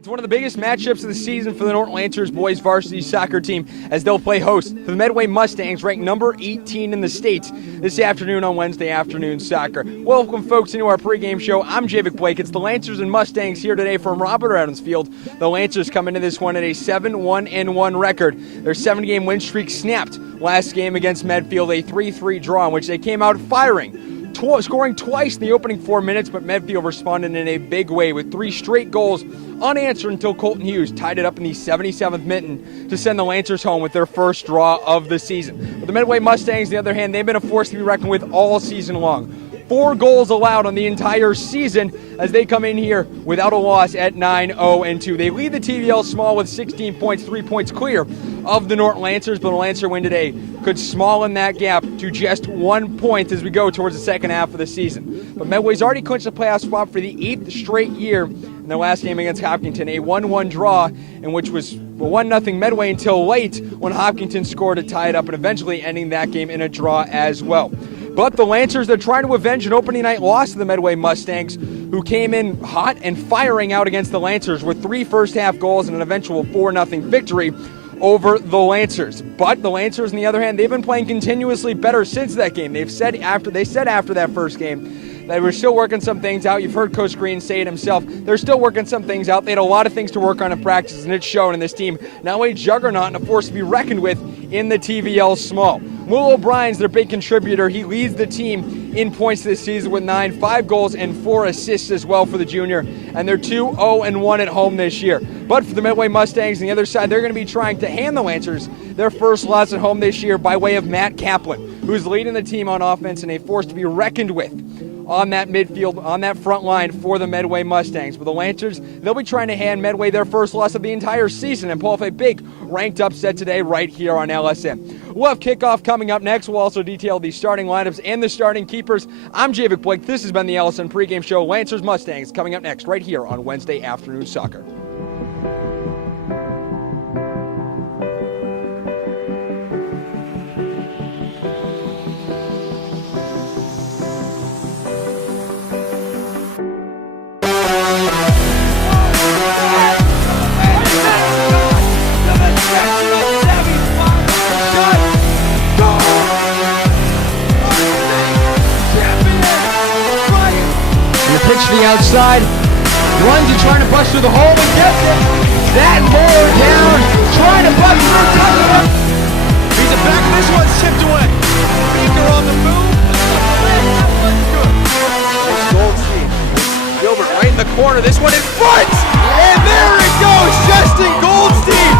It's one of the biggest matchups of the season for the Norton Lancers boys varsity soccer team as they'll play host to the Medway Mustangs, ranked number 18 in the state, this afternoon on Wednesday Afternoon Soccer. Welcome, folks, into our pregame show. I'm Javik Blake. It's the Lancers and Mustangs here today from Robert Adams Field. The Lancers come into this one at a 7-1-1 record. Their 7-game win streak snapped last game against Medfield, a 3-3 draw in which they came out firing, scoring twice in the opening 4 minutes, but Medfield responded in a big way with 3 straight goals unanswered until Colton Hughes tied it up in the 77th minute to send the Lancers home with their first draw of the season. But the Medway Mustangs, on the other hand, they've been a force to be reckoned with all season long. 4 goals allowed on the entire season as they come in here without a loss at 9-0-2. They lead the TVL Small with 16 points, 3 points clear of the Norton Lancers, but the Lancer win today could small that gap to just 1 point as we go towards the second half of the season. But Medway's already clinched a playoff spot for the 8th straight year in their last game against Hopkinton, a 1-1 draw in which was 1-0 Medway until late when Hopkinton scored to tie it up and eventually ending that game in a draw as well. But the Lancers, they're trying to avenge an opening night loss to the Medway Mustangs, who came in hot and firing out against the Lancers with 3 first-half goals and an eventual 4-0 victory over the Lancers. But the Lancers, on the other hand, they've been playing continuously better since that game. They said after that first game they were still working some things out. You've heard Coach Green say it himself. They're still working some things out. They had a lot of things to work on in practice, and it's shown in this team. Now a juggernaut and a force to be reckoned with in the TVL Small. Will O'Brien's their big contributor. He leads the team in points this season with 5 goals and 4 assists as well for the junior. And they're 2-0-1 at home this year. But for the Medway Mustangs on the other side, they're going to be trying to hand the Lancers their first loss at home this year by way of Matt Kaplan, who's leading the team on offense and a force to be reckoned with on that midfield, on that front line for the Medway Mustangs. But the Lancers, they'll be trying to hand Medway their first loss of the entire season and pull off a big ranked upset today right here on LSM. We'll have kickoff coming up next. We'll also detail the starting lineups and the starting keepers. I'm Javik Blake. This has been the LSM pregame show. Lancers Mustangs coming up next right here on Wednesday Afternoon Soccer. Pitch to the outside, runs and trying to bust through the hole and gets it. That mower down, trying to bust through, touchdown. He's a back, this one's tipped away. Baker on the move. That one's good. Goldstein, Gilbert right in the corner. This one in front, and there it goes, Justin Goldstein.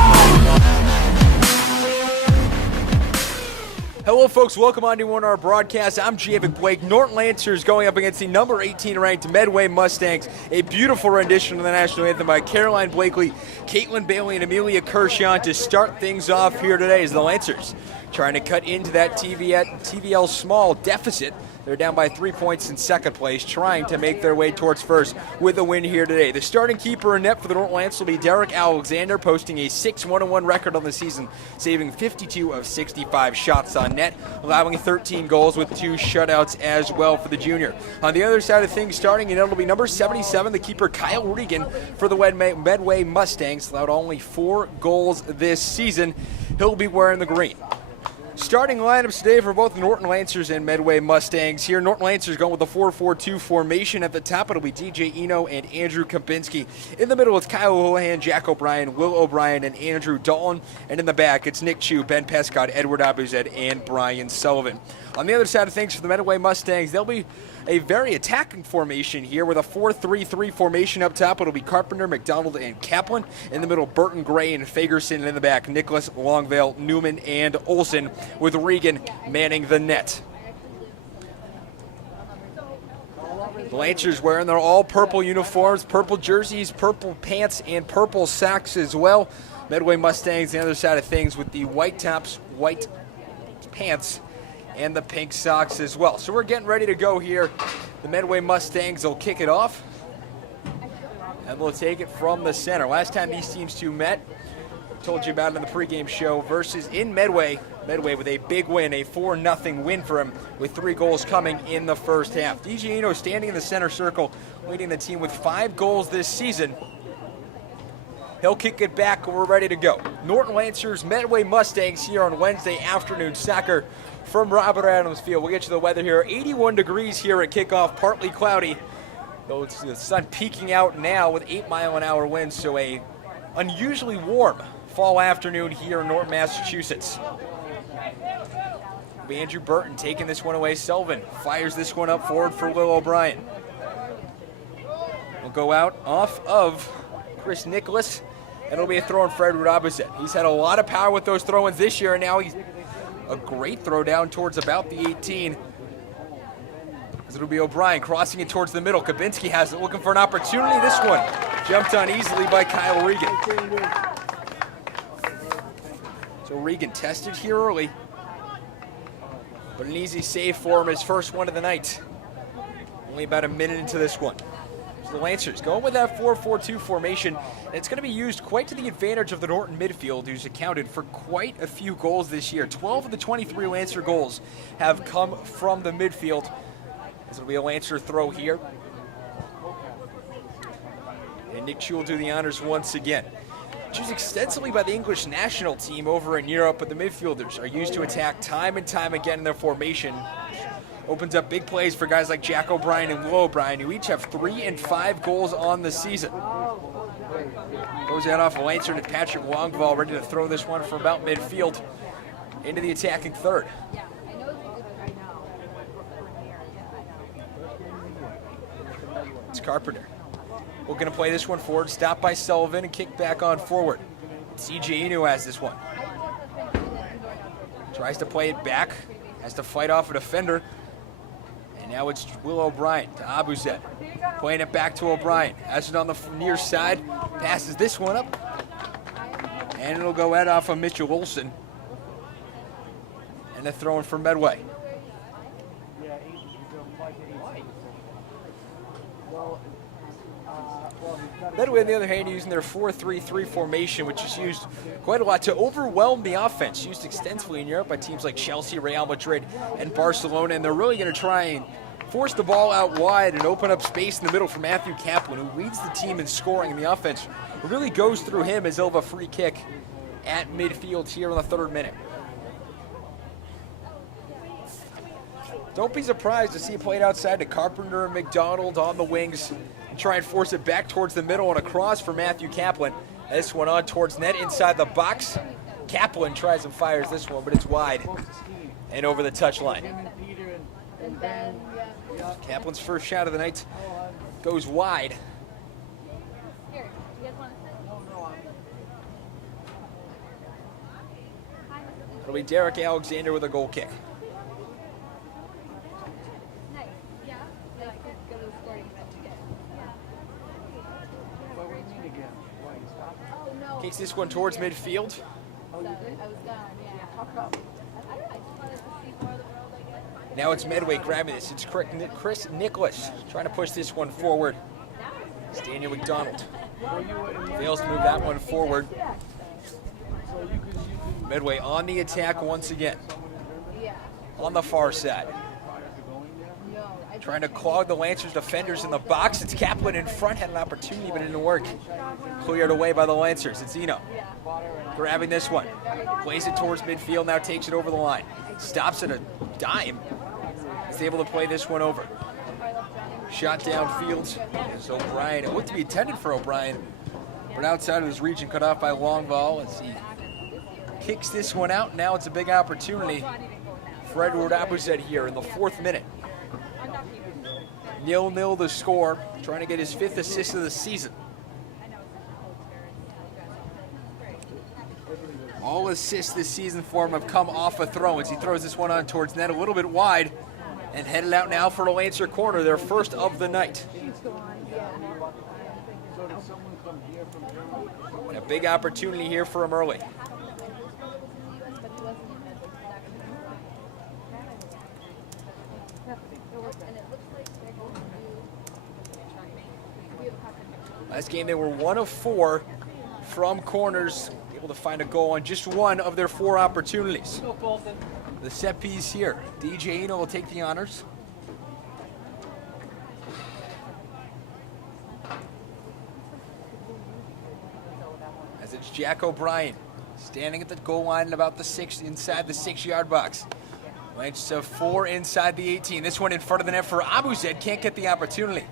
Hello, folks. Welcome on to our broadcast. I'm Javik Blake. Norton Lancers going up against the number 18 ranked Medway Mustangs. A beautiful rendition of the national anthem by Caroline Blakely, Caitlin Bailey, and Amelia Kershon to start things off here today as the Lancers trying to cut into that TVL Small deficit. They're down by 3 points in second place, trying to make their way towards first with a win here today. The starting keeper in net for the Norton Lancers will be Derek Alexander, posting a 6-1-1 record on the season, saving 52 of 65 shots on net, allowing 13 goals with 2 shutouts as well for the junior. On the other side of things, starting in net will be number 77, the keeper Kyle Regan for the Medway Mustangs, allowed only 4 goals this season. He'll be wearing the green. Starting lineups today for both the Norton Lancers and Medway Mustangs. Here, Norton Lancers going with a 4-4-2 formation. At the top, it'll be DJ Eno and Andrew Kempinski. In the middle, it's Kyle Houlihan, Jack O'Brien, Will O'Brien, and Andrew Dalton. And in the back, it's Nick Chu, Ben Pescott, Edward Abuzet, and Brian Sullivan. On the other side of things for the Medway Mustangs, they'll be a very attacking formation here with a 4-3-3 formation up top. It'll be Carpenter, McDonald, and Kaplan. In the middle, Burton, Gray, and Fagerson. And in the back, Nicholas, Longvale, Newman, and Olson, with Regan manning the net. The Lancers wearing their all-purple uniforms, purple jerseys, purple pants, and purple socks as well. Medway Mustangs, the other side of things, with the white tops, white pants, and the pink socks as well. So we're getting ready to go here. The Medway Mustangs will kick it off, and we'll take it from the center. Last time these teams two met, told you about it in the pregame show, versus in Medway. Medway with a big win, a 4-0 win for him, with 3 goals coming in the first half. DJ Eno standing in the center circle, leading the team with 5 goals this season. He'll kick it back and we're ready to go. Norton Lancers, Medway Mustangs here on Wednesday afternoon soccer from Robert Adams Field. We'll get you the weather here. 81 degrees here at kickoff, partly cloudy. Though it's the sun peeking out now with 8-mile-an-hour winds, so a unusually warm fall afternoon here in Norton, Massachusetts. It'll be Andrew Burton taking this one away. Sullivan fires this one up forward for Will O'Brien. Will go out off of Chris Nicholas, and it'll be a throw in Fred Rudabuzet. He's had a lot of power with those throw-ins this year, and now he's a great throw down towards about the 18. As it'll be O'Brien crossing it towards the middle. Kabinski has it, looking for an opportunity. This one jumped on easily by Kyle Regan. So Regan tested here early, but an easy save for him, his first one of the night. Only about a minute into this one. So the Lancers going with that 4-4-2 formation, and it's going to be used quite to the advantage of the Norton midfield, who's accounted for quite a few goals this year. 12 of the 23 Lancer goals have come from the midfield. This will be a Lancer throw here. And Nick Chu will do the honors once again. Used extensively by the English national team over in Europe, but the midfielders are used to attack time and time again in their formation. Opens up big plays for guys like Jack O'Brien and Will O'Brien, who each have 3 and 5 goals on the season. Goes out off a Lancer to Patrick Longval, ready to throw this one from about midfield into the attacking third. It's Carpenter. We're going to play this one forward, stop by Sullivan, and kick back on forward. CJ Inu has this one. Tries to play it back, has to fight off a defender. And now it's Will O'Brien to Abuzet. Playing it back to O'Brien. Has it on the near side, passes this one up. And it'll go out off of Mitchell Olsen. And a throw in for Medway. Medway, on the other hand, using their 4-3-3 formation, which is used quite a lot to overwhelm the offense, used extensively in Europe by teams like Chelsea, Real Madrid, and Barcelona, and they're really going to try and force the ball out wide and open up space in the middle for Matthew Kaplan, who leads the team in scoring, and the offense really goes through him as he'll have a free kick at midfield here in the 3rd minute. Don't be surprised to see it played outside to Carpenter and McDonald on the wings. Try and force it back towards the middle and across for Matthew Kaplan. This one on towards net inside the box. Kaplan tries and fires this one, but it's wide and over the touchline. Kaplan's first shot of the night goes wide. It'll be Derek Alexander with a goal kick. Kicks this one towards midfield. Now it's Medway grabbing this. It's Chris Nicholas trying to push this one forward. It's Daniel McDonald. Fails to move that one forward. Medway on the attack once again. On the far side. Trying to clog the Lancers defenders in the box. It's Kaplan in front, had an opportunity, but it didn't work. Cleared away by the Lancers. It's Eno grabbing this one. Plays it towards midfield, now takes it over the line. Stops at a dime. Is able to play this one over. Shot downfield. It's O'Brien. It looked to be intended for O'Brien, but outside of his region, cut off by Longval as he kicks this one out. Now it's a big opportunity. Fred Rudabuzet here in the 4th minute. 0-0 the score, trying to get his 5th assist of the season. All assists this season for him have come off a throw as he throws this one on towards net a little bit wide and headed out now for the Lancer corner, their first of the night. And a big opportunity here for him early. Last game they were 1 of 4 from corners, able to find a goal on just 1 of their 4 opportunities. The set piece here. DJ Eno will take the honors. as it's Jack O'Brien standing at the goal line at about inside the 6-yard box. Lancers have 4 inside the 18. This one in front of the net for Abuzed, can't get the opportunity.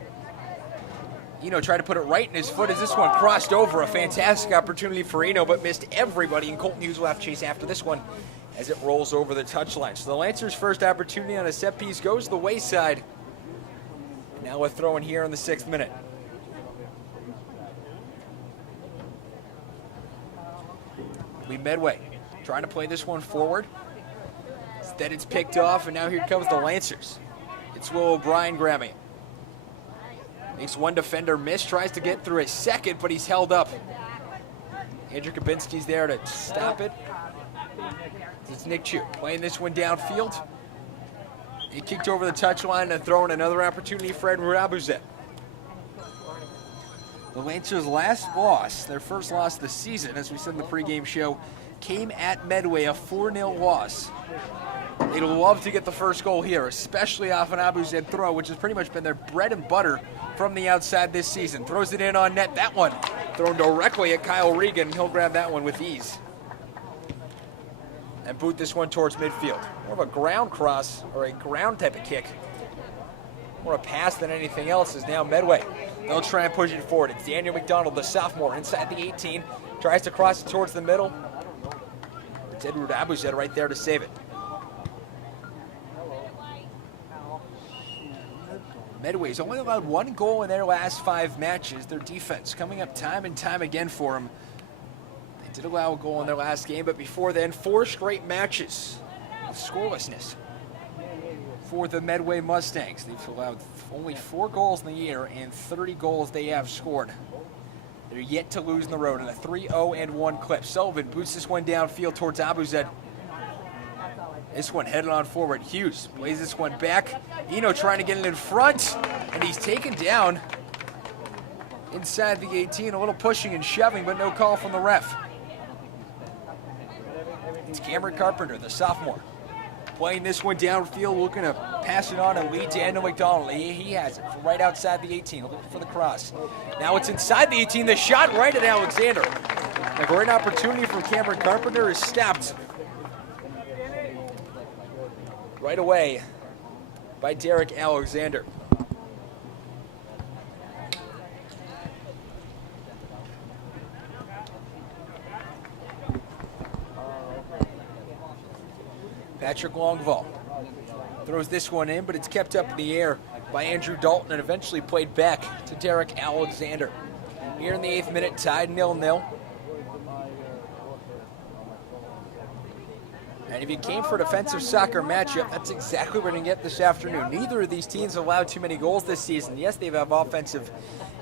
Tried to put it right in his foot as this one crossed over. A fantastic opportunity for Eno, but missed everybody, and Colton Hughes will have to chase after this one as it rolls over the touchline. So the Lancers' first opportunity on a set piece goes to the wayside. And now we're throwing here in the 6th minute. Medway trying to play this one forward. Instead it's picked off, and now here comes the Lancers. It's Will O'Brien grabbing it. Makes one defender miss, tries to get through a second, but he's held up. Andrew Kabinski's there to stop it. It's Nick Chu playing this one downfield. He kicked over the touchline and throwing another opportunity for Edward Abuzet. The Lancers' last loss, their first loss of the season, as we said in the pregame show, came at Medway, a 4-0 loss. They'd love to get the first goal here, especially off an Abuzet throw, which has pretty much been their bread and butter from the outside this season. Throws it in on net. That one thrown directly at Kyle Regan. He'll grab that one with ease. And boot this one towards midfield. More of a ground cross, or a ground type of kick. More a pass than anything else is now Medway. They'll try and push it forward. It's Daniel McDonald, the sophomore, inside the 18. Tries to cross it towards the middle. It's Edward Abuzet right there to save it. Medway's only allowed 1 goal in their last 5 matches. Their defense coming up time and time again for them. They did allow a goal in their last game, but before then, 4 straight matches of scorelessness for the Medway Mustangs. They've allowed only 4 goals in the year, and 30 goals they have scored. They're yet to lose in the road in a 3-0-1 clip. Sullivan boots this one downfield towards Abuzet. This one headed on forward. Hughes plays this one back. Eno trying to get it in front, and he's taken down inside the 18. A little pushing and shoving, but no call from the ref. It's Cameron Carpenter, the sophomore, playing this one downfield, looking to pass it on and lead Daniel McDonald. He has it from right outside the 18, looking for the cross. Now it's inside the 18. The shot right at Alexander. A great opportunity from Cameron Carpenter is stopped right away by Derek Alexander. Patrick Longval throws this one in, but it's kept up in the air by Andrew Dalton and eventually played back to Derek Alexander. Here in the 8th minute, tied 0-0. And if you came for a defensive soccer matchup, that's exactly what we're going to get this afternoon. Neither of these teams allowed too many goals this season. Yes, they've had offensive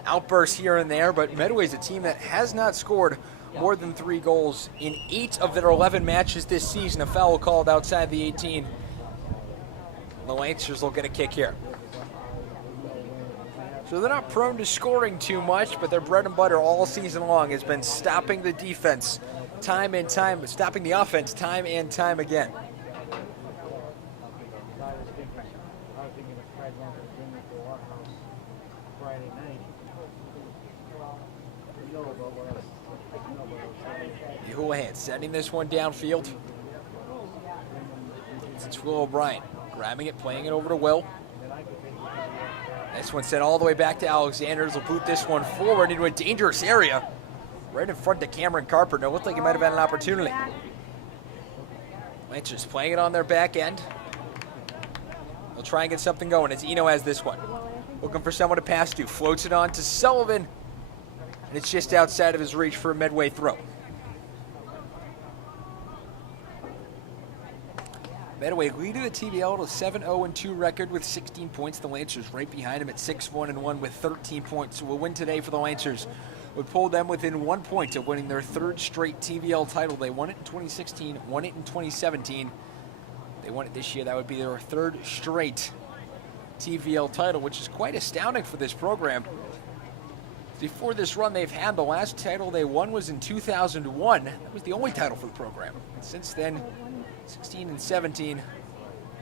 outbursts here and there, but Medway's a team that has not scored more than 3 goals in 8 of their 11 matches this season. A foul called outside the 18. The Lancers will get a kick here. So they're not prone to scoring too much, but their bread and butter all season long has been stopping the defense time and time, stopping the offense time and time again. Houlihan sending this one downfield. It's Will O'Brien grabbing it, playing it over to Will. This one sent all the way back to Alexander. Will boot this one forward into a dangerous area right in front of Cameron Carpenter. It looked like it might have had an opportunity. Lancers playing it on their back end. They'll try and get something going as Eno has this one. Looking for someone to pass to. Floats it on to Sullivan. And it's just outside of his reach for a Medway throw. Medway leading the TBL to a 7-0-2 record with 16 points. The Lancers right behind him at 6-1-1 with 13 points. So a win today for the Lancers would pull them within 1 point of winning their 3rd straight TBL title. They won it in 2016, won it in 2017. They won it this year. That would be their 3rd straight TBL title, which is quite astounding for this program. Before this run they've had, the last title they won was in 2001. That was the only title for the program. And since then, 16 and 17,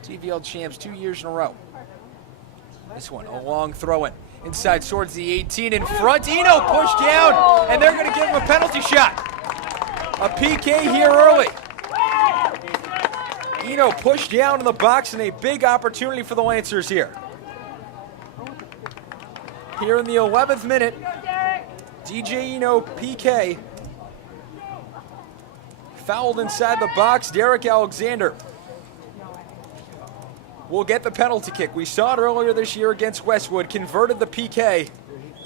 TBL champs 2 years in a row. This one, a long throw-in. Inside towards the 18 in front. Eno pushed down, and they're going to give him a penalty shot. A PK here early. Eno pushed down in the box and a big opportunity for the Lancers here. Here in the 11th minute, DJ Eno PK. Fouled inside the box, Derek Alexander will get the penalty kick. We saw it earlier this year against Westwood, converted the PK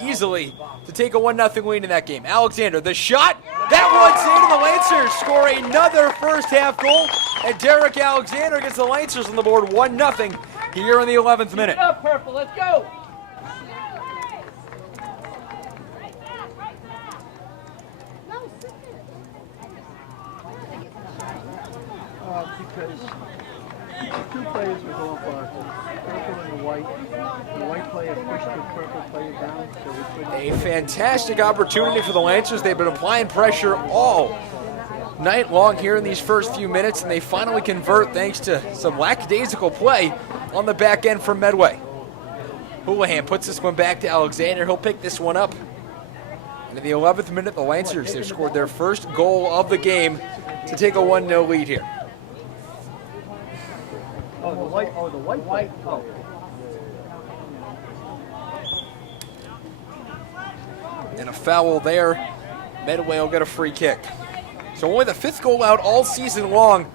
easily to take a 1-0 lead in that game. Alexander, the shot, that one's in, and the Lancers score another first half goal, and Derek Alexander gets the Lancers on the board 1-0 here in the 11th minute. Keep it up, Purple, let's go. Because two players were going for purple and the white. The white player pushed the purple player down, so we couldn't. A fantastic opportunity for the Lancers. They've been applying pressure all night long here in these first few minutes, and they finally convert thanks to some lackadaisical play on the back end from Medway. Houlihan puts this one back to Alexander. He'll pick this one up. And in the 11th minute, the Lancers, they've scored their first goal of the game to take a 1-0 lead here. Oh, the white. Oh, the white. Oh. And a foul there. Medway will get a free kick. So only the 5th goal out all season long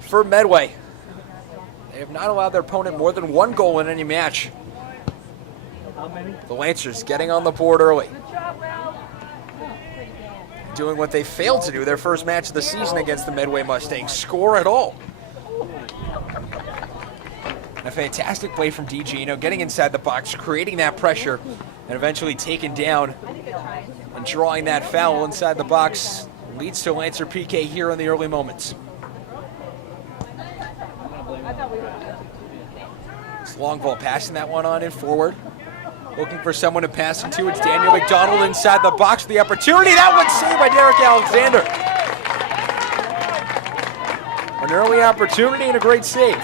for Medway. They have not allowed their opponent more than 1 goal in any match. How many? The Lancers getting on the board early. Doing what they failed to do their first match of the season against the Medway Mustangs, score at all. And a fantastic play from DJ Eno, getting inside the box, creating that pressure, and eventually taken down and drawing that foul inside the box. Leads to Lancer PK here in the early moments. It's long ball, passing that one on in forward. Looking for someone to pass it to. It's Daniel McDonald inside the box. The opportunity, that one's saved by Derek Alexander. An early opportunity and a great save.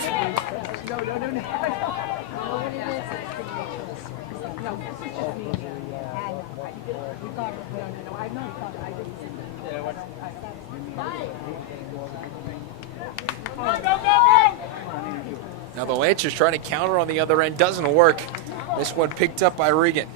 Now the Lancers trying to counter on the other end, doesn't work. This one picked up by Regan.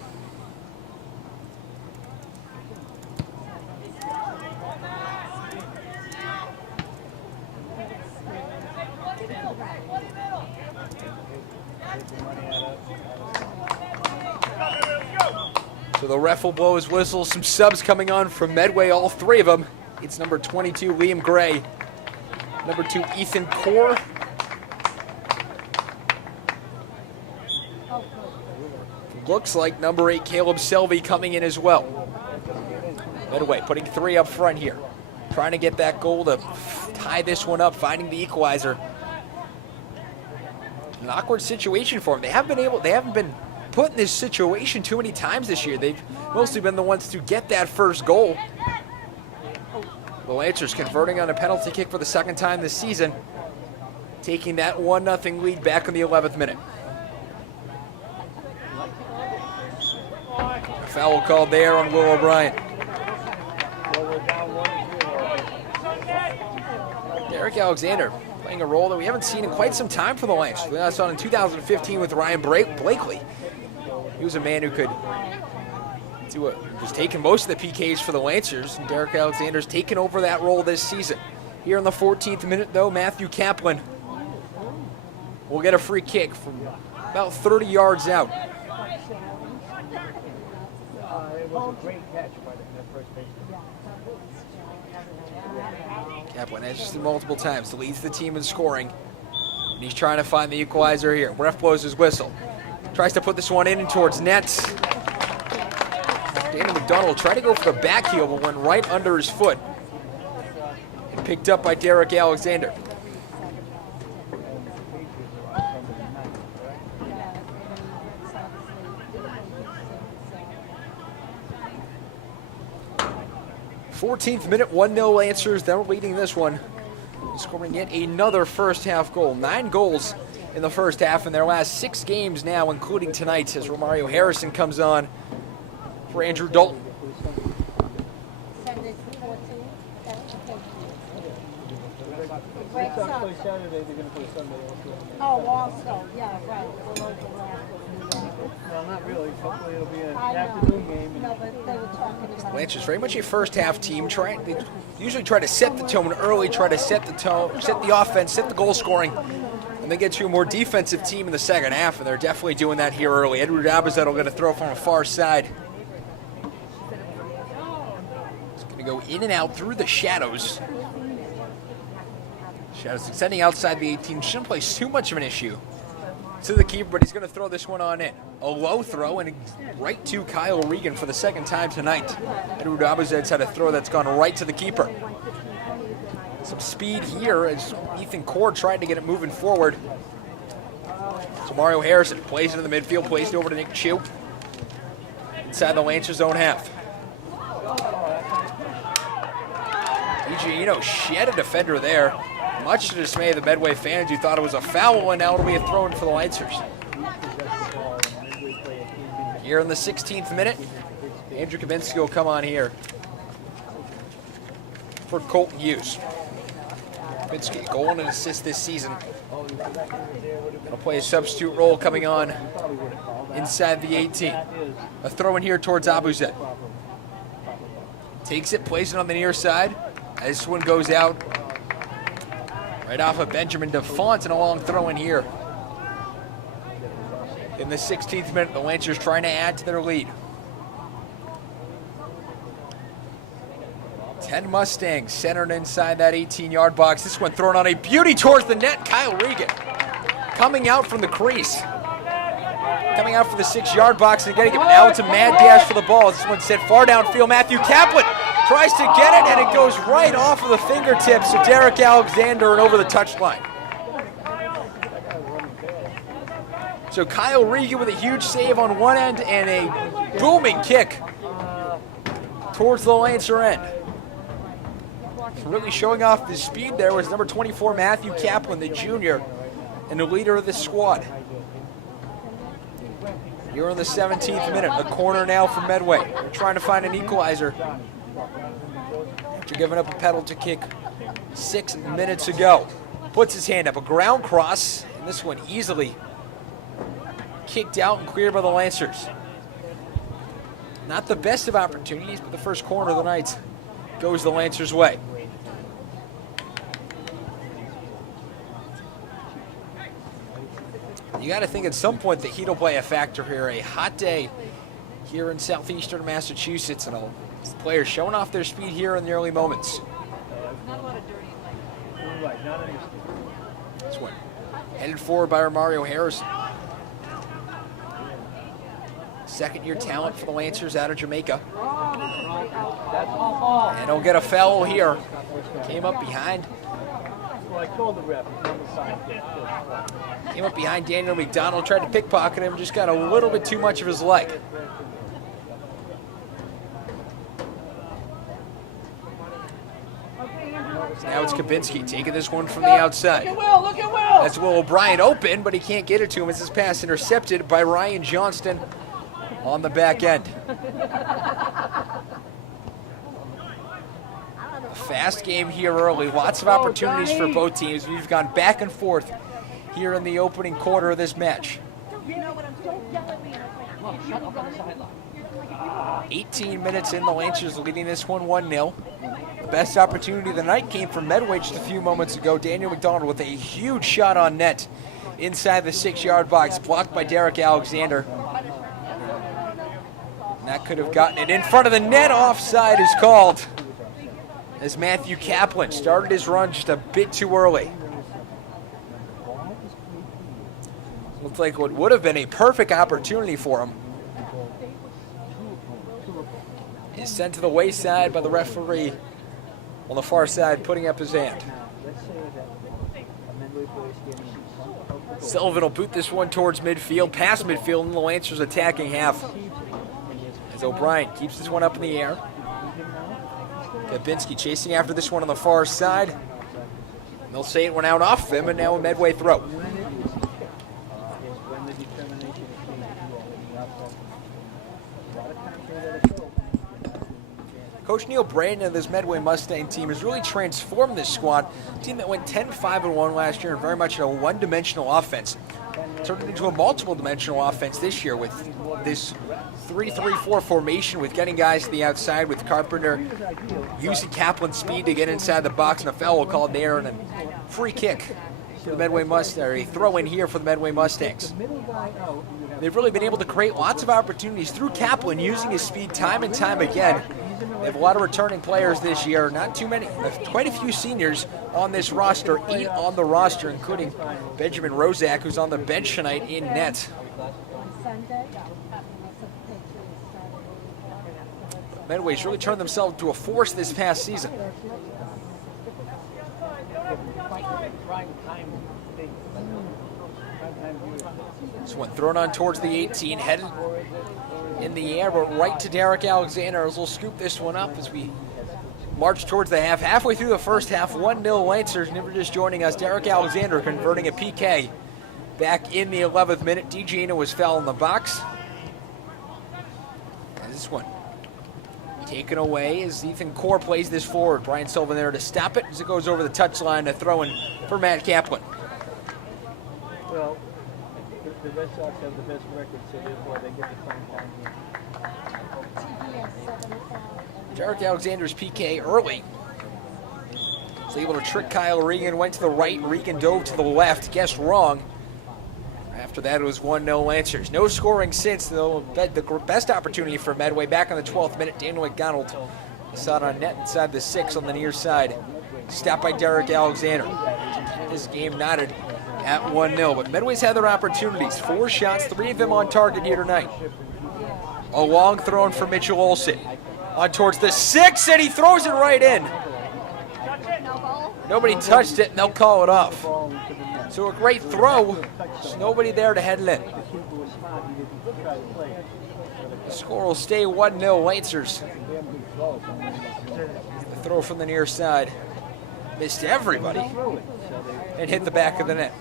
So the ref will blow his whistle. Some subs coming on from Medway, all 3 of them. It's number 22, Liam Gray. Number 2, Ethan Core. Looks like number 8, Caleb Selvey, coming in as well. Medway putting 3 up front here. Trying to get that goal to tie this one up, finding the equalizer. An awkward situation for them. They haven't been put in this situation too many times this year. They've mostly been the ones to get that first goal. The Lancers converting on a penalty kick for the 2nd time this season, taking that 1-0 lead back in the 11th minute. A foul called there on Will O'Brien. Derek Alexander playing a role that we haven't seen in quite some time for the Lancers. We last saw it in 2015 with Ryan Blakely. He was a man who could was taking most of the PKs for the Lancers, and Derek Alexander's taken over that role this season. Here in the 14th minute, though, Matthew Kaplan will get a free kick from about 30 yards out. It was a great catch by the first baseman. Kaplan has just multiple times, leads the team in scoring, and he's trying to find the equalizer here. Ref blows his whistle. Tries to put this one in and towards nets. Daniel McDonald tried to go for the back heel, but went right under his foot. And picked up by Derek Alexander. '14th minute, 1-0 Lancers. They're leading this one, scoring yet another first half goal. 9 goals in the first half in their last 6 games now, including tonight, as Romario Harrison comes on for Andrew Dalton. Next time play Saturday, they're going to play Sunday also. Oh, also, yeah, right. Well, not really. Hopefully it'll be an afternoon game. No, but they were talking about. Lancers very much a first half team. They usually try to set the tone early, try to set the tone, set the offense, set the goal scoring, and then get to a more defensive team in the second half, and they're definitely doing that here early. Edward Abizet will get a throw from a far side. It's going to go in and out through the shadows. Shadows extending outside the 18. Shouldn't place too much of an issue to the keeper, but he's going to throw this one on in. A low throw and right to Kyle Regan for the second time tonight. Edward Abizet's had a throw that's gone right to the keeper. Some speed here as Ethan Cord tried to get it moving forward. So Mario Harrison plays into the midfield, plays it over to Nick Chu. Inside the Lancers' own half. Egiano shed a defender there. Much to the dismay of the Medway fans who thought it was a foul, and now it'll be a throw-in for the Lancers. Here in the 16th minute, Andrew Kabinski will come on here for Colton Hughes. Kabinski, goal and an assist this season. He'll play a substitute role coming on inside the 18. A throw-in here towards Abuzet. Takes it, plays it on the near side. As this one goes out, right off of Benjamin DeFont, and a long throw in here. In the 16th minute, the Lancers trying to add to their lead. 10 Mustangs centered inside that 18-yard box. This one thrown on a beauty towards the net. Kyle Regan coming out from the crease. Coming out for the 6-yard box and getting it. Now it's a mad dash for the ball. This one's sent far downfield. Matthew Kaplan tries to get it, and it goes right off of the fingertips of Derek Alexander and over the touchline. So Kyle Regan with a huge save on one end and a booming kick towards the Lancer end. Really showing off his speed there was number 24, Matthew Kaplan, the junior, and the leader of this squad. You're in the 17th minute. A corner now for Medway. They're trying to find an equalizer after giving up a penalty kick 6 minutes ago. Puts his hand up. A ground cross, and this one easily kicked out and cleared by the Lancers. Not the best of opportunities, but the first corner of the night goes the Lancers' way. You got to think at some point the heat will play a factor here. A hot day here in southeastern Massachusetts, and players showing off their speed here in the early moments. This one headed forward by Mario Harrison. Second-year talent for the Lancers out of Jamaica. And he'll get a foul here. Came up behind. Well, I told the ref, Came up behind Daniel McDonald, tried to pickpocket him, just got a little bit too much of his leg. So now it's Kabinski taking this one from the outside. Look at Will! That's Will O'Brien open, but he can't get it to him as this pass intercepted by Ryan Johnston on the back end. A fast game here early. Lots of opportunities for both teams. We've gone back and forth here in the opening quarter of this match. 18 minutes in, the Lancers leading this one 1-0. The best opportunity of the night came from Medway just a few moments ago. Daniel McDonald with a huge shot on net inside the 6-yard box, blocked by Derek Alexander. And that could have gotten it in front of the net. Offside is called as Matthew Kaplan started his run just a bit too early. Looks like what would have been a perfect opportunity for him is sent to the wayside by the referee on the far side, putting up his hand. Sullivan will boot this one towards midfield, past midfield, and the Lancers attacking half. As O'Brien keeps this one up in the air. Kabinski chasing after this one on the far side. They'll say it went out off him, and now a Medway throw. Coach Neil Braden and this Medway Mustang team has really transformed this squad. A team that went 10-5-1 last year and very much a one-dimensional offense. Turned it into a multiple-dimensional offense this year with this 3-3-4 formation, with getting guys to the outside, with Carpenter using Kaplan's speed to get inside the box, and a foul called there, and a free kick for the Medway Mustangs. A throw in here for the Medway Mustangs. They've really been able to create lots of opportunities through Kaplan using his speed time and time again. They have a lot of returning players this year, not too many, quite a few seniors on this roster, 8 on the roster, including Benjamin Rozak, who's on the bench tonight in net. Medway's really turned themselves into a force this past season. This one thrown on towards the 18, headed in the air, but right to Derek Alexander, as we'll scoop this one up as we march towards the half. Halfway through the first half, 1-0 Lancers. Never just joining us, Derek Alexander converting a PK back in the 11th minute. DeGina was foul in the box. And this one taken away as Ethan Core plays this forward. Brian Sullivan there to stop it as it goes over the touchline to throw in for Matt Kaplan. Well, the Red Sox have the best record, so therefore they get the prime time. Derek Alexander's PK early. Was able to trick Kyle Regan, went to the right, Regan dove to the left, guessed wrong. After that, it was 1-0 Lancers. No scoring since, though. The best opportunity for Medway back on the 12th minute. Daniel McDonald saw it on net inside the 6 on the near side. Stopped by Derek Alexander. This game knotted at 1-0, but Medway's had their opportunities. 4 shots, 3 of them on target here tonight. A long throw for Mitchell Olsen. On towards the 6, and he throws it right in. Nobody touched it, and they'll call it off. So a great throw, there's nobody there to head it in. The score will stay 1-0 Lancers. The throw from the near side missed everybody and hit the back of the net.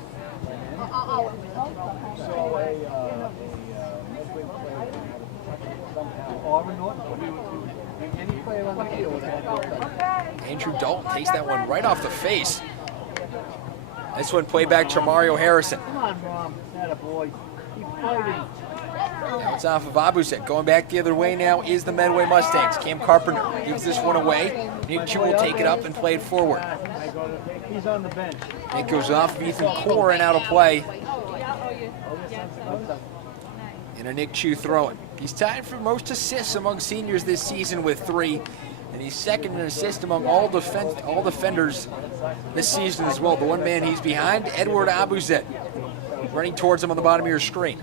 Andrew Dalton takes that one right off the face. This one played back to Mario Harrison. Come on, Rom. That a boy. Keep fighting. Now it's off of Abuzet. Going back the other way now is the Medway Mustangs. Cam Carpenter gives this one away. Nick Chu will take it up and play it forward. He's on the bench. It goes off of Ethan Core and out of play. And a Nick Chu throwing. He's tied for most assists among seniors this season with 3. And he's second in assist among all defenders this season as well. The one man he's behind, Edward Abuzet, running towards him on the bottom of your screen.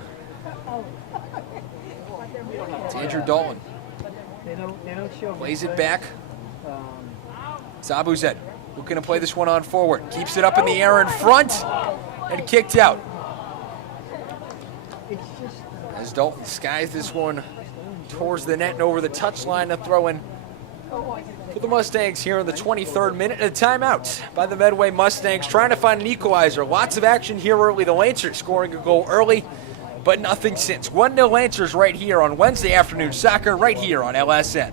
It's Andrew Dalton. Plays it back. It's Abuzet. Who can play this one on forward? Keeps it up in the air in front and kicked out. As Dalton skies this one towards the net and over the touchline to throw in for the Mustangs here in the 23rd minute. A timeout by the Medway Mustangs trying to find an equalizer. Lots of action here early. The Lancers scoring a goal early, but nothing since. 1-0 Lancers right here on Wednesday afternoon soccer right here on LSN.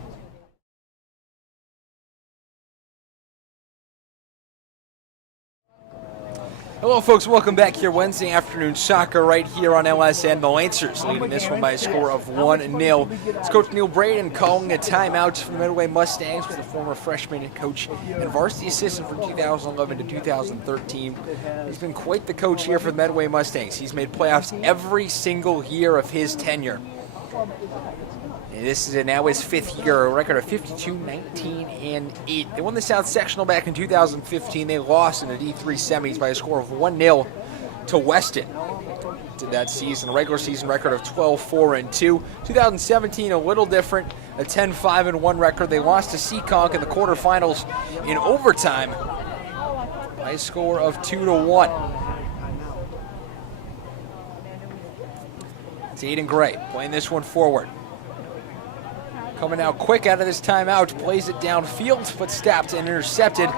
Hello, folks. Welcome back here. Wednesday afternoon soccer right here on LSN. The Lancers leading this one by a score of 1-0. It's Coach Neil Braden calling a timeout for the Medway Mustangs, with the former freshman coach and varsity assistant from 2011 to 2013. He's been quite the coach here for the Medway Mustangs. He's made playoffs every single year of his tenure. And this is now his 5th year, a record of 52-19-8. They won the South Sectional back in 2015. They lost in the D3 semis by a score of 1-0 to Weston. Did that season, regular season record of 12-4-2. 2017, a little different, a 10-5-1 record. They lost to Seekonk in the quarterfinals in overtime by a score of 2-1. It's Aiden Gray playing this one forward. Coming out quick out of this timeout, plays it downfield, but stopped and intercepted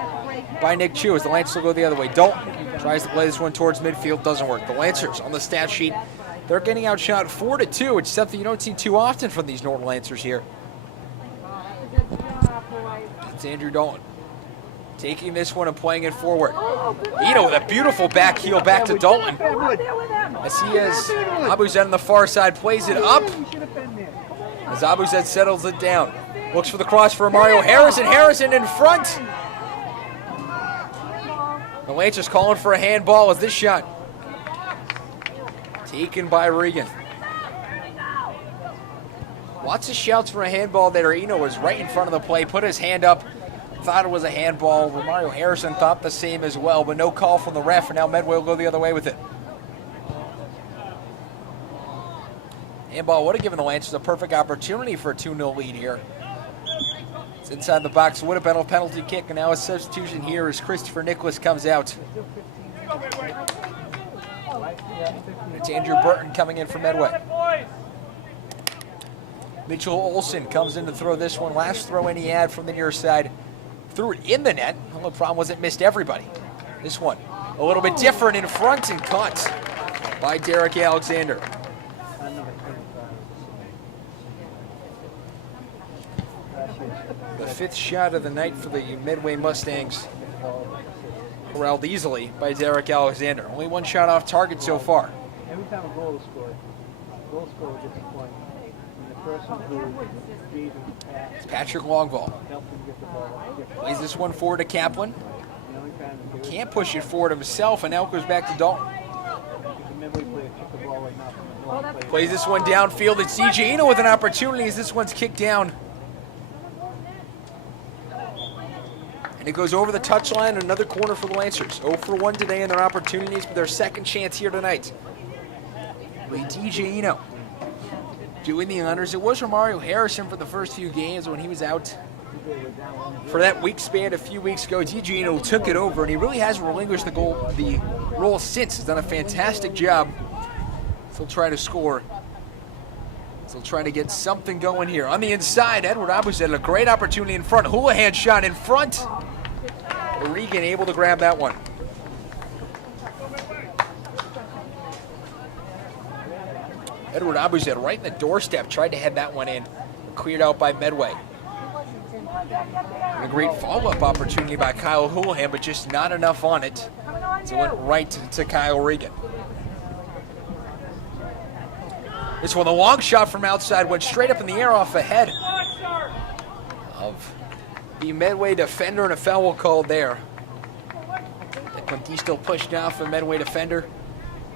by Nick Chu as the Lancers will go the other way. Dalton tries to play this one towards midfield, doesn't work. The Lancers on the stat sheet, they're getting outshot 4-2. It's something you don't see too often from these Norton Lancers here. It's Andrew Dalton taking this one and playing it forward. Eno with a beautiful back heel back to Dalton. As he has Abuzet on the far side, plays it up. As Abuzet settles it down. Looks for the cross for Mario Harrison. Harrison in front. The Lancers calling for a handball as this shot taken by Regan. Lots of shouts for a handball there. Eno was right in front of the play, put his hand up, thought it was a handball. Mario Harrison thought the same as well, but no call from the ref, and now Medway will go the other way with it. Handball would have given the Lancers a perfect opportunity for a 2-0 lead here. It's inside the box, would have been a penalty kick, and now a substitution here as Christopher Nicholas comes out. It's Andrew Burton coming in for Medway. Mitchell Olsen comes in to throw this one. Last throw in he had from the near side. Threw it in the net. The only problem was it missed everybody. This one a little bit different in front and caught by Derek Alexander. The 5th shot of the night for the Medway Mustangs. Corralled easily by Derek Alexander. Only 1 shot off target so far. Every time a goal is scored, the goal scorer gets a point. And the person who gave him the pass It's Patrick Longvall. helped him get the ball. Plays this one forward to Kaplan. The only time he did it, Can't push it forward himself, and now it goes back to Dalton. the Medway player took the ball right now from the Norton player. Plays this one downfield. It's DJ Eno with an opportunity as this one's kicked down. And it goes over the touchline, another corner for the Lancers. 0 for 1 today in their opportunities, but their second chance here tonight. DJ Eno doing the honors. It was Mario Harrison for the first few games when he was out for that week span a few weeks ago. DJ Eno took it over, and he really hasn't relinquished the role since. He's done a fantastic job. Still trying to score. Still trying to get something going here. On the inside, Edward Abuzet, a great opportunity in front. Houlihan shot in front. Regan able to grab that one. Edward Abuzet right in the doorstep, tried to head that one in. Cleared out by Medway. And a great follow-up opportunity by Kyle Houlihan, but just not enough on it. So it went right to Kyle Regan. This one, the long shot from outside, went straight up in the air off the head of the Medway defender, and a foul called there. Quinty still pushed off a Medway defender.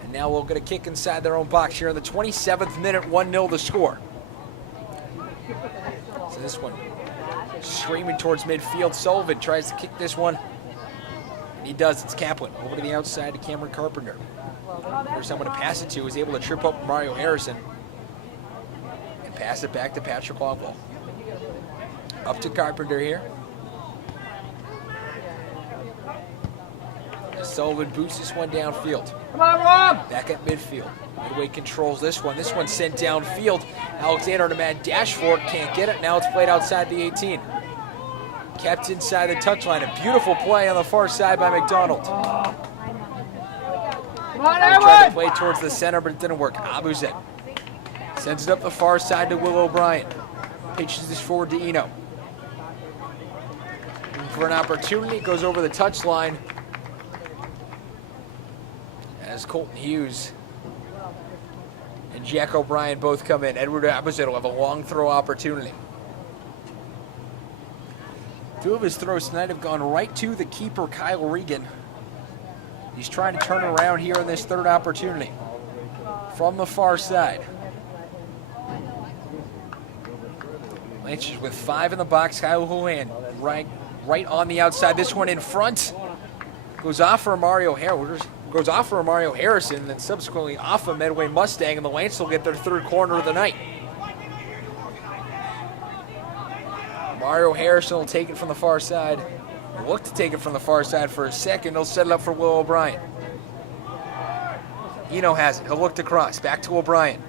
And now we'll get a kick inside their own box here in the 27th minute, 1-0 the score. So this one screaming towards midfield. Sullivan tries to kick this one. And he does. It's Kaplan over to the outside to Cameron Carpenter. There's someone to pass it to. Is able to trip up Mario Harrison. And pass it back to Patrick Longwell. Up to Carpenter here. Sullivan boots this one downfield. Come on, Rob! Back at midfield. Medway controls this one. This one's sent downfield. Alexander and a mad dash for it. Can't get it. Now it's played outside the 18. Kept inside the touchline. A beautiful play on the far side by McDonald. Come on, Tried to Edward! play towards the center, but it didn't work. Abuzet sends it up the far side to Will O'Brien. Pitches this forward to Eno. Looking for an opportunity. Goes over the touchline. As Colton Hughes and Jack O'Brien both come in. Edward Abuzet will have a long throw opportunity. 2 of his throws tonight have gone right to the keeper, Kyle Regan. He's trying to turn around here in this third opportunity from the far side. Lancers with 5 in the box. Kyle Houlihan right on the outside. This one in front. Goes off for Mario Harrison. Goes off for Mario Harrison, and then subsequently off of Medway Mustang, and the Lancers will get their 3rd corner of the night. Mario Harrison will take it from the far side. Look to take it from the far side for a second. He'll set it up for Will O'Brien. Eno has it. He'll look to cross. Back to O'Brien.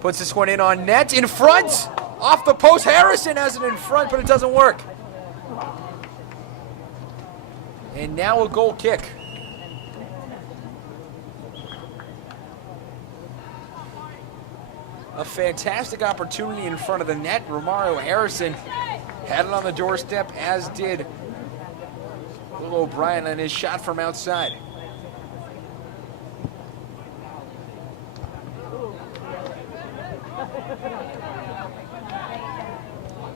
Puts this one in on net. In front! Off the post. Harrison has it in front, but it doesn't work. And now a goal kick. A fantastic opportunity in front of the net. Romario Harrison Had it on the doorstep, as did Will O'Brien on his shot from outside.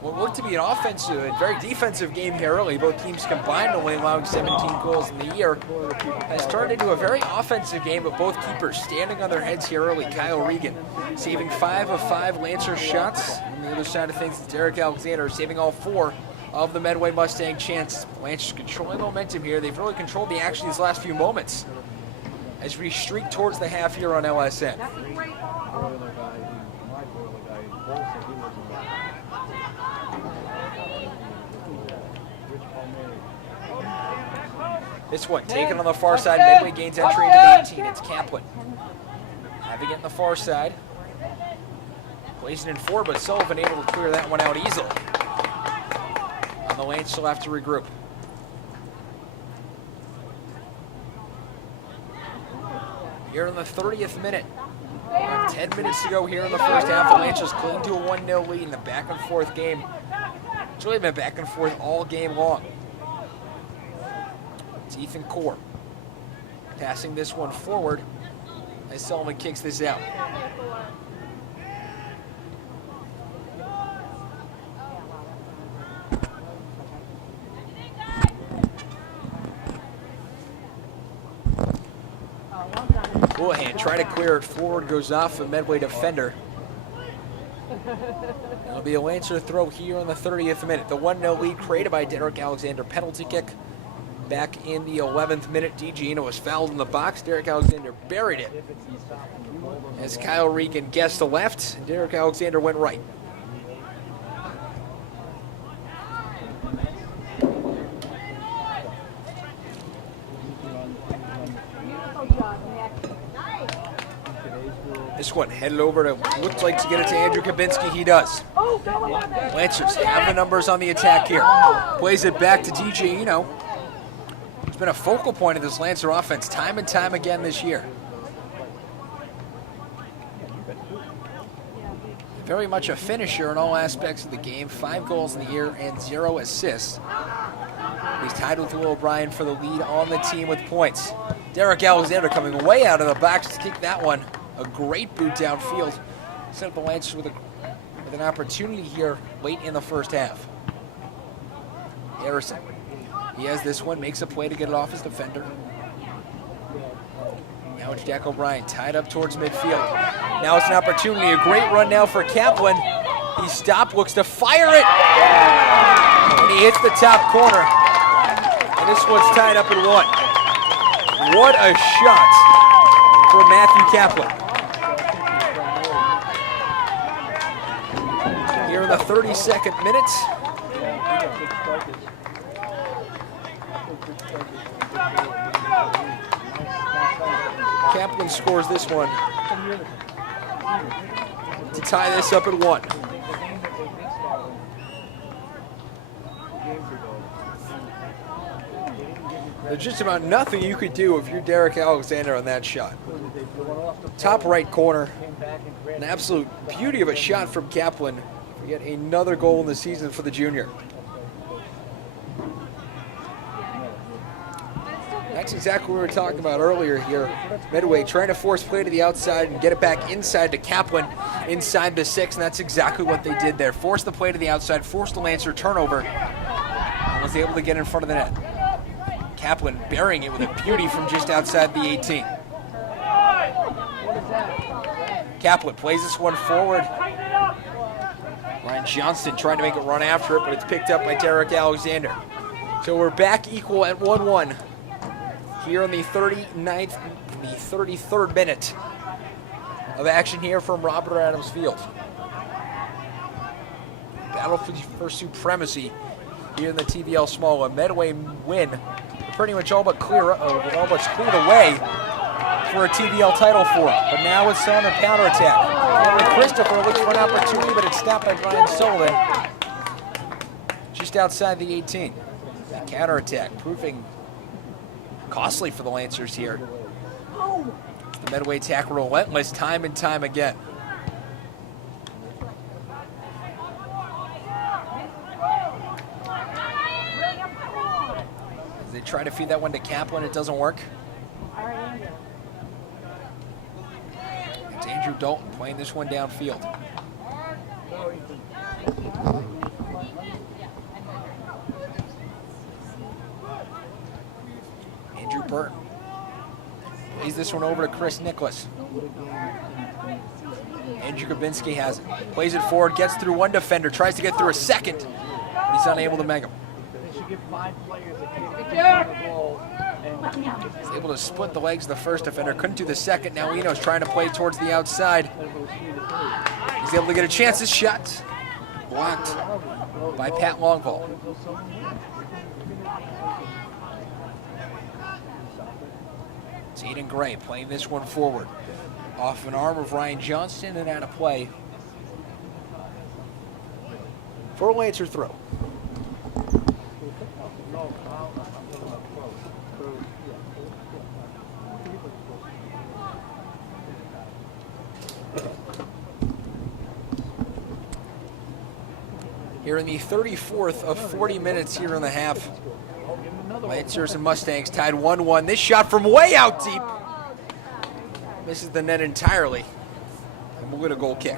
What looked to be an offensive and very defensive game here early, both teams combined only allowing 17 goals in the year, has turned into a very offensive game, but both keepers standing on their heads here early. Kyle Regan saving 5 of 5 Lancer shots. On the other side of things, Derek Alexander saving all 4 of the Medway Mustang chances. Lancers controlling momentum here. They've really controlled the action these last few moments as we streak towards the half here on LSN. This one taken on the far side. Medway gains entry into the 18. It's Kaplan. Having it on the far side. Plays it in 4, but Sullivan able to clear that one out easily. On the lane, still have to regroup. Here in the 30th minute. 10 minutes to go here in the first half. The Lancers cling to a 1-0 lead in the back and forth game. It's really been back and forth all game long. It's Ethan Core passing this one forward as Sullivan kicks this out. Houlihan trying to clear it forward, goes off a Medway defender. It'll be a Lancer throw here in the 30th minute. The 1-0 lead created by Derek Alexander, penalty kick. Back in the 11th minute, DeGino was fouled in the box. Derek Alexander buried it as Kyle Regan guessed the left, and Derek Alexander went right. This one headed over to, looks like to get it to Andrew Kabinski. He does. Lancers have the numbers on the attack here. Plays it back to DeGino. It's been a focal point of this Lancer offense time and time again this year. Very much a finisher in all aspects of the game. 5 goals in the year and 0 assists. He's tied with Will O'Brien for the lead on the team with points. Derek Alexander coming way out of the box to kick that one. A great boot downfield. Set up the Lancers with an opportunity here late in the first half. Harrison. He has this one, makes a play to get it off his defender. Now it's Jack O'Brien tied up towards midfield. Now it's an opportunity, a great run now for Kaplan. He stopped, looks to fire it, and he hits the top corner. And this one's tied up at 1. What a shot from Matthew Kaplan. Here in the 32nd minute. Kaplan scores this one to tie this up at 1. There's just about nothing you could do if you're Derek Alexander on that shot. Top right corner. An absolute beauty of a shot from Kaplan. Yet another goal in the season for the junior. That's exactly what we were talking about earlier here. Medway trying to force play to the outside and get it back inside to Kaplan inside the 6, and that's exactly what they did there. Forced the play to the outside, forced the Lancer turnover, and was able to get in front of the net. Kaplan burying it with a beauty from just outside the 18. Kaplan plays this one forward. Ryan Johnston trying to make a run after it, but it's picked up by Derek Alexander. So we're back equal at 1-1 here in the 39th, the 33rd minute of action here from Robert Adams Field. Battle for supremacy here in the TVL Small. A Medway win pretty much all but cleared away for a TVL title for him. But now it's on a counterattack. Christopher looks for an opportunity, but it's stopped by Brian Sullivan just outside the 18. The counterattack proving costly for the Lancers here. The Medway attack relentless time and time again. They try to feed that one to Kaplan. It doesn't work. It's Andrew Dalton playing this one downfield. Andrew Burton plays this one over to Chris Nicholas. Andrew Grabinski has it. Plays it forward, gets through one defender, tries to get through a second. He's unable to make him. They should give 5 players a kick the ball. He's able to split the legs of the first defender. Couldn't do the second. Now Eno's trying to play towards the outside. He's able to get a chance. This shot blocked by Pat Longvall. It's Aiden Gray playing this one forward. Off an arm of Ryan Johnston and out of play for a Lancer throw. Here in the 34th of 40 minutes here in the half. Lancers and Mustangs tied 1-1. This shot from way out deep misses the net entirely. And we'll get a goal kick.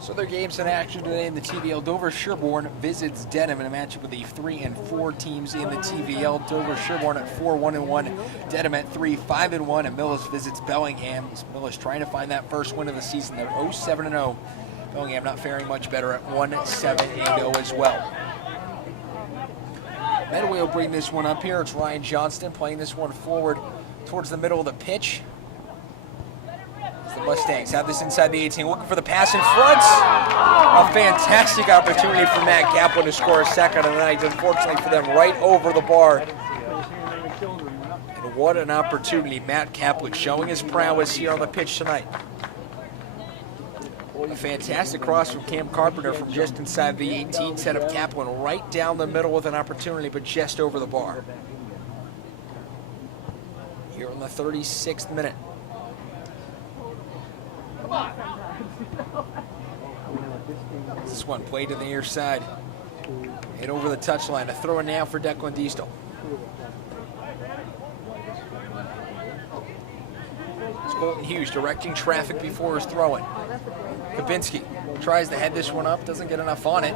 So their games in action today in the TVL. Dover Sherborne visits Dedham in a matchup with the 3 and 4 teams in the TVL. Dover Sherborne at 4-1-1, Dedham at 3-5-1, and Millis visits Bellingham. Millis trying to find that first win of the season. They're 0-7-0. Bellingham not faring much better at 1-7-0 as well. Medway will bring this one up here. It's Ryan Johnston playing this one forward towards the middle of the pitch. The Mustangs have this inside the 18, looking for the pass in front. A fantastic opportunity for Matt Kaplan to score a second of the night. Unfortunately for them, right over the bar. And what an opportunity. Matt Kaplan showing his prowess here on the pitch tonight. A fantastic cross from Cam Carpenter from just inside the 18, set up Kaplan right down the middle with an opportunity, but just over the bar. Here in the 36th minute. This one played to the near side. Hit over the touchline. A throw in now for Declan Diestel. It's Colton Hughes directing traffic before his throw-in. Kabinski tries to head this one up, doesn't get enough on it.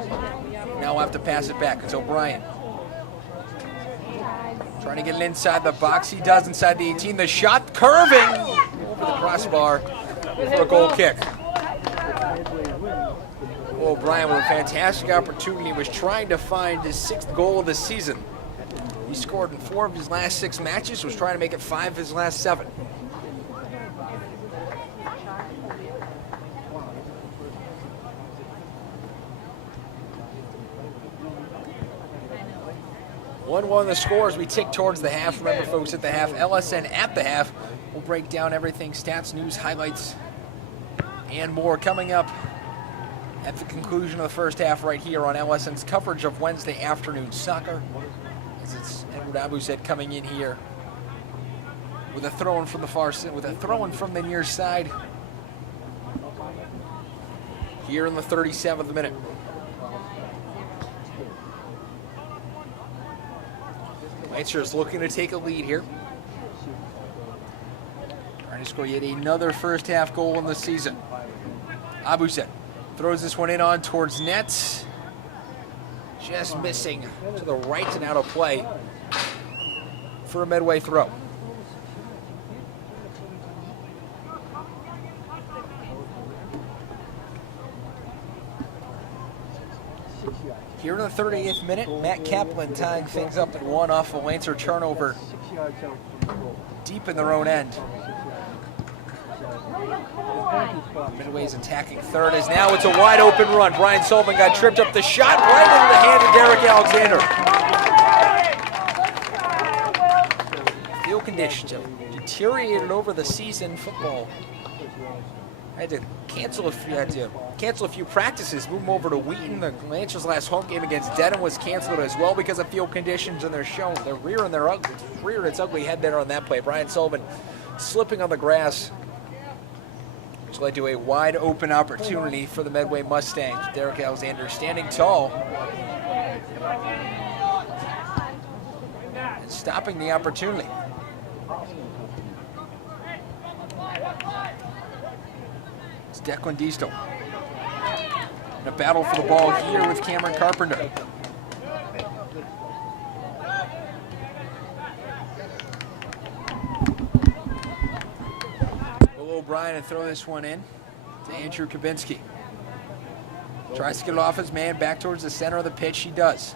Now we'll have to pass it back. It's O'Brien. Trying to get it inside the box. He does inside the 18. The shot curving over the crossbar for a goal kick. O'Brien with a fantastic opportunity, was trying to find his 6th goal of the season. He scored in 4 of his last 6 matches, was trying to make it 5 of his last 7. One the score as we tick towards the half. Remember, folks, at the half, LSN at the half. We'll break down everything, stats, news, highlights, and more coming up at the conclusion of the first half right here on LSN's coverage of Wednesday afternoon soccer. As it's Edward Abuzet coming in here with a throw-in from the far side, with a throw-in from the near side here in the 37th minute. Lancers looking to take a lead here. Trying to score yet another first half goal in the season. Abuzet throws this one in on towards net. Just missing to the right and out of play for a Medway throw. Here in the 38th minute, Matt Kaplan tying things up at 1 off a Lancer turnover deep in their own end. Medway's attacking third as now it's a wide open run. Brian Sullivan got tripped up the shot right into the hand of Derek Alexander. Field conditions have deteriorated over the season. Football had to cancel a few practices, move them over to Wheaton. The Lancers' last home game against Dedham was canceled as well because of field conditions, and they're showing their rear and its ugly head there on that play. Brian Sullivan slipping on the grass, which led to a wide open opportunity for the Medway Mustangs. Derek Alexander standing tall and stopping the opportunity. It's Declan Diestel in a battle for the ball here with Cameron Carpenter. Will O'Brien and throw this one in to Andrew Kabinski. Tries to get it off his man back towards the center of the pitch. He does.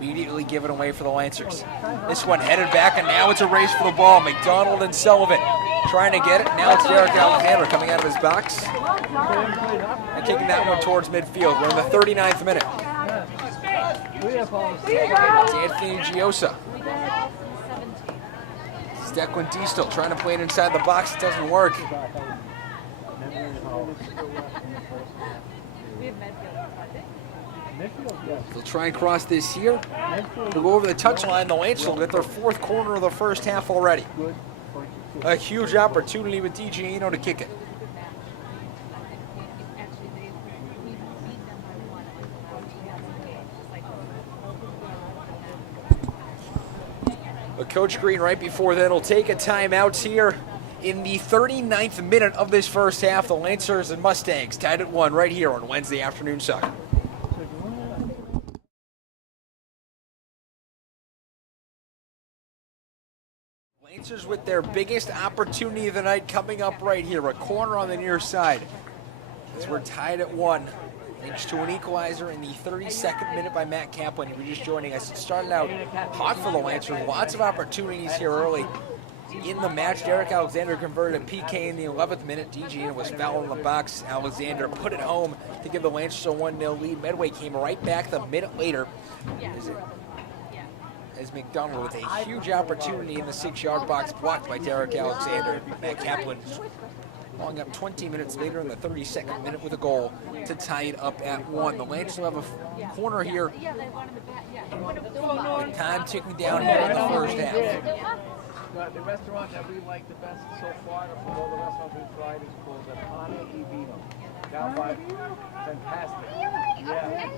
Immediately give it away for the Lancers. This one headed back, and now it's a race for the ball. McDonald and Sullivan trying to get it. Now it's Derek Alexander coming out of his box and kicking that one towards midfield. We're in the 39th minute. It's Anthony Giosa. It's Declan Diestel trying to play it inside the box. It doesn't work. They'll try and cross this here. They'll go over the touchline. The Lancers will get their fourth corner of the first half already. A huge opportunity with DiGiano to kick it. But Coach Green right before then will take a timeout here in the 39th minute of this first half. The Lancers and Mustangs tied at 1 right here on Wednesday Afternoon Soccer. Lancers with their biggest opportunity of the night coming up right here. A corner on the near side. As we're tied at 1. Thanks to an equalizer in the 32nd minute by Matt Kaplan. If you're just joining us, it started out hot for the Lancers. Lots of opportunities here early in the match. Derek Alexander converted a PK in the 11th minute. DiGiano was fouled in the box. Alexander put it home to give the Lancers a 1-0 lead. Medway came right back the minute later as McDonald with a huge opportunity in the 6-yard box blocked by Derek Alexander. Matt Kaplan following up 20 minutes later in the 32nd minute with a goal to tie it up at 1. The Lancers will have a corner here with time ticking down here in the first half. The restaurant that we like the best so far from all the restaurants we've tried is called the Pana y Vino. Down by fantastic. Yeah.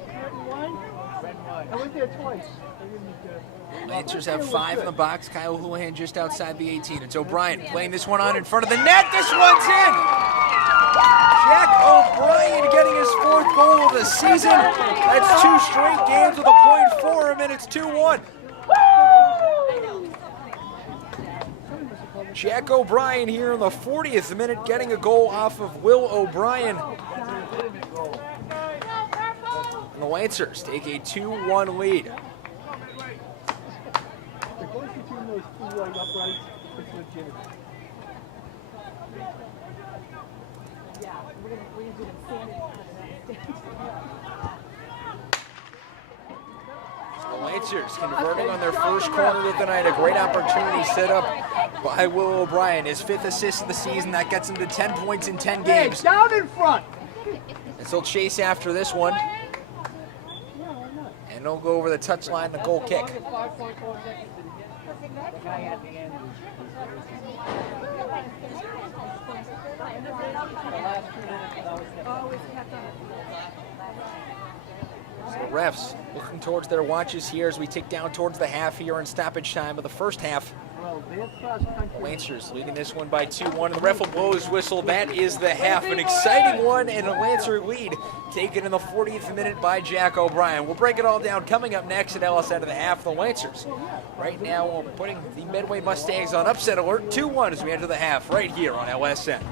I went there twice. Lancers have 5 in the box. Kyle Houlihan just outside the 18. It's O'Brien playing this one on in front of the net. This one's in! Jack O'Brien getting his 4th goal of the season. That's 2 straight games with a point for him, and it's 2-1. Jack O'Brien here in the 40th minute getting a goal off of Will O'Brien. And the Lancers take a 2-1 lead. The Lancers converting on their first corner of the night. A great opportunity set up by Will O'Brien. His 5th assist of the season. That gets him to 10 points in 10 games. Down in front. And so they'll chase after this one. And they'll go over the touchline, the goal kick. So the refs looking towards their watches here as we tick down towards the half here in stoppage time of the first half. Lancers leading this one by 2-1. The ref will blow his whistle. That is the half. An exciting one and a Lancer lead taken in the 40th minute by Jack O'Brien. We'll break it all down coming up next at LS end of the half. The Lancers right now putting the Medway Mustangs on upset alert. 2-1 as we enter the half right here on LSN.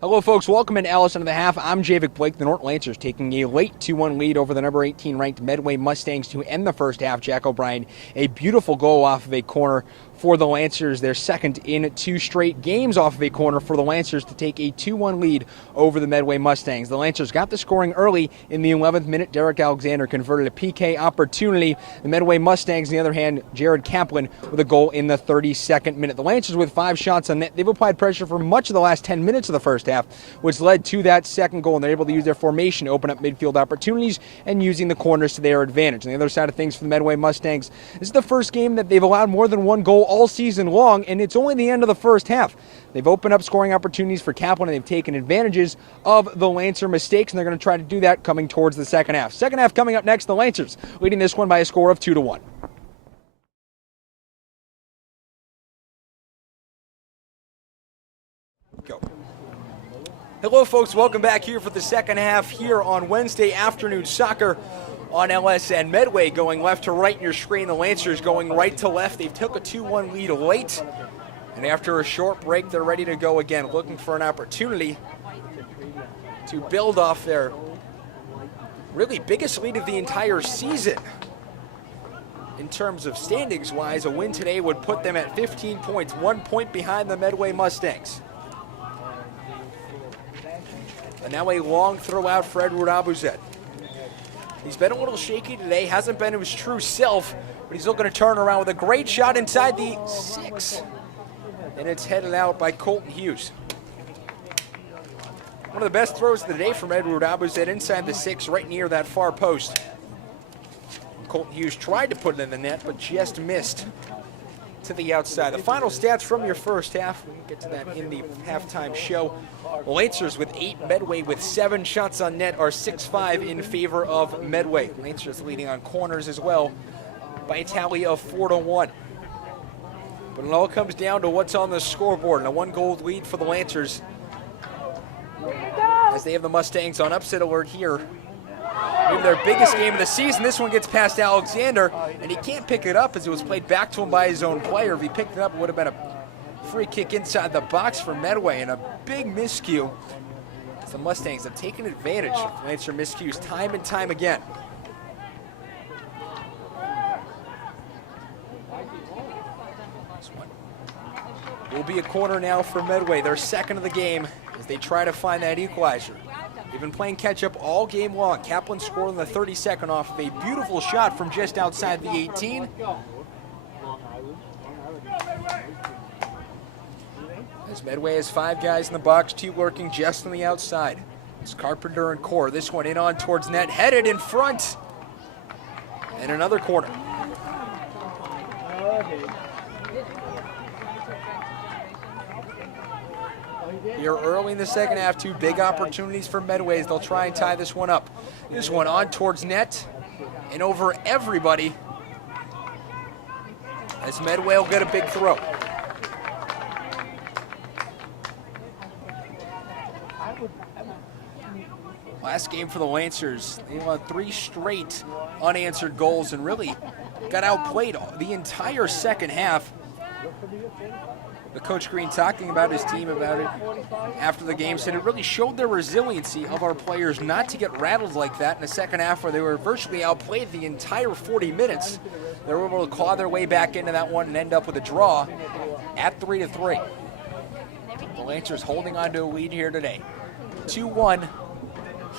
Hello, folks. Welcome into Alice into the half. I'm Javik Blake. The Norton Lancers taking a late 2-1 lead over the number 18 ranked Medway Mustangs to end the first half. Jack O'Brien, a beautiful goal off of a corner for the Lancers. They're second in 2 straight games off of a corner for the Lancers to take a 2-1 lead over the Medway Mustangs. The Lancers got the scoring early in the 11th minute. Derek Alexander converted a PK opportunity. The Medway Mustangs, on the other hand, Jared Kaplan with a goal in the 32nd minute. The Lancers with 5 shots on net. They've applied pressure for much of the last 10 minutes of the first half, which led to that second goal, and they're able to use their formation to open up midfield opportunities and using the corners to their advantage. On the other side of things for the Medway Mustangs, this is the first game that they've allowed more than 1 goal all season long, and it's only the end of the first half. They've opened up scoring opportunities for Kaplan, and they've taken advantages of the Lancer mistakes, and they're going to try to do that coming towards the second half. Second half coming up next, the Lancers leading this one by a score of 2-1. Go. Hello, folks. Welcome back here for the second half here on Wednesday afternoon soccer on LSN. Medway going left to right in your screen. The Lancers going right to left. They took a 2-1 lead late, and after a short break, they're ready to go again, looking for an opportunity to build off their really biggest lead of the entire season. In terms of standings-wise, a win today would put them at 15 points, 1 point behind the Medway Mustangs. And now a long throw out for Edward Abuzet. He's been a little shaky today, hasn't been his true self, but he's looking to turn around with a great shot inside the 6. And it's headed out by Colton Hughes. One of the best throws of the day from Edward Abuzet inside the 6, right near that far post. Colton Hughes tried to put it in the net, but just missed to the outside. The final stats from your first half, we can get to that in the halftime show. Lancers with 8, Medway with 7 shots on net are 6-5 in favor of Medway. Lancers leading on corners as well by a tally of 4-1. But it all comes down to what's on the scoreboard, and a 1-goal lead for the Lancers as they have the Mustangs on upset alert here. Maybe their biggest game of the season. This one gets past Alexander, and he can't pick it up as it was played back to him by his own player. If he picked it up, it would have been a free kick inside the box for Medway, and a big miscue. The Mustangs have taken advantage of Lancer miscues time and time again. This one will be a corner now for Medway, their second of the game, as they try to find that equalizer. They've been playing catch-up all game long. Kaplan scored in the 32nd off of a beautiful shot from just outside the 18. As Medway has 5 guys in the box, 2 working just on the outside. It's Carpenter and Core. This one in on towards net, headed in front. And another corner. Here early in the second half, 2 big opportunities for Medway as they'll try and tie this one up. This one on towards net and over everybody as Medway will get a big throw. Last game for the Lancers, they won 3 straight unanswered goals and really got outplayed the entire second half. The Coach Green talking about his team about it after the game said it really showed the resiliency of our players not to get rattled like that in the second half where they were virtually outplayed the entire 40 minutes. They were able to claw their way back into that one and end up with a draw at 3-3. The Lancers holding on to a lead here today. 2-1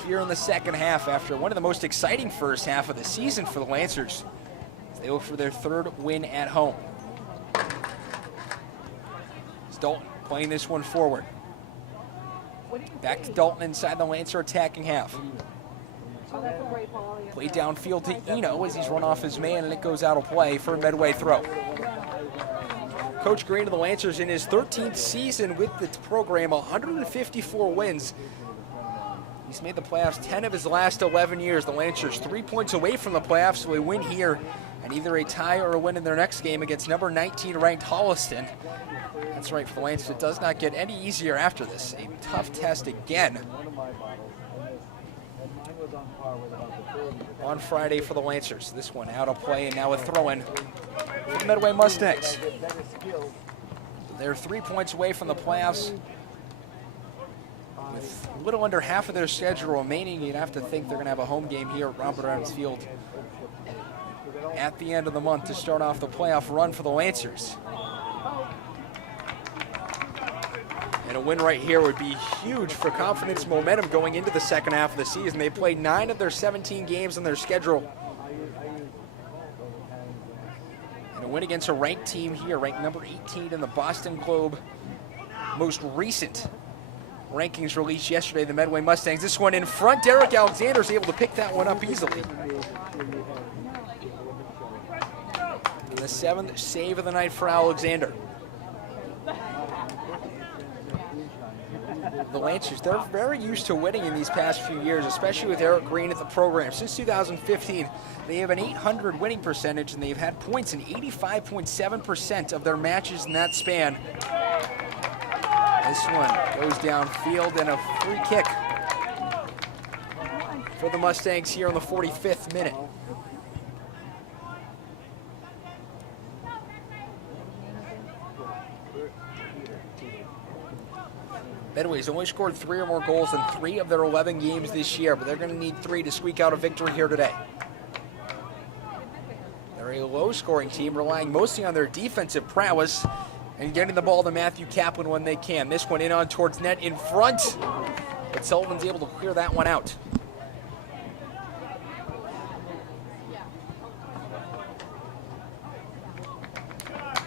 here in the second half after one of the most exciting first half of the season for the Lancers. They look for their 3rd win at home. Dalton playing this one forward. Back to Dalton inside the Lancer attacking half. Play downfield to Eno as he's run off his man, and it goes out of play for a Medway throw. Coach Green of the Lancers in his 13th season with the program, 154 wins. He's made the playoffs 10 of his last 11 years. The Lancers 3 points away from the playoffs, so they win here and either a tie or a win in their next game against number 19 ranked Holliston. That's right, for the Lancers, it does not get any easier after this. A tough test again on Friday for the Lancers. This one out of play and now a throw-in for the Medway Mustangs. They're 3 points away from the playoffs. With a little under half of their schedule remaining, you'd have to think they're going to have a home game here at Robert Adams Field at the end of the month to start off the playoff run for the Lancers. And a win right here would be huge for confidence and momentum going into the second half of the season. They played 9 of their 17 games on their schedule. And a win against a ranked team here, ranked number 18 in the Boston Globe. Most recent rankings released yesterday, the Medway Mustangs. This one in front, Derek Alexander's able to pick that one up easily. And the 7th save of the night for Alexander. The Lancers, they're very used to winning in these past few years, especially with Eric Green at the program. Since 2015, they have an .800 winning percentage, and they've had points in 85.7% of their matches in that span. This one goes downfield and a free kick for the Mustangs here in the 45th minute. Medway's only scored 3 or more goals in 3 of their 11 games this year, but they're going to need 3 to squeak out a victory here today. They're a low-scoring team, relying mostly on their defensive prowess and getting the ball to Matthew Kaplan when they can. This one in on towards net in front, but Sullivan's able to clear that one out.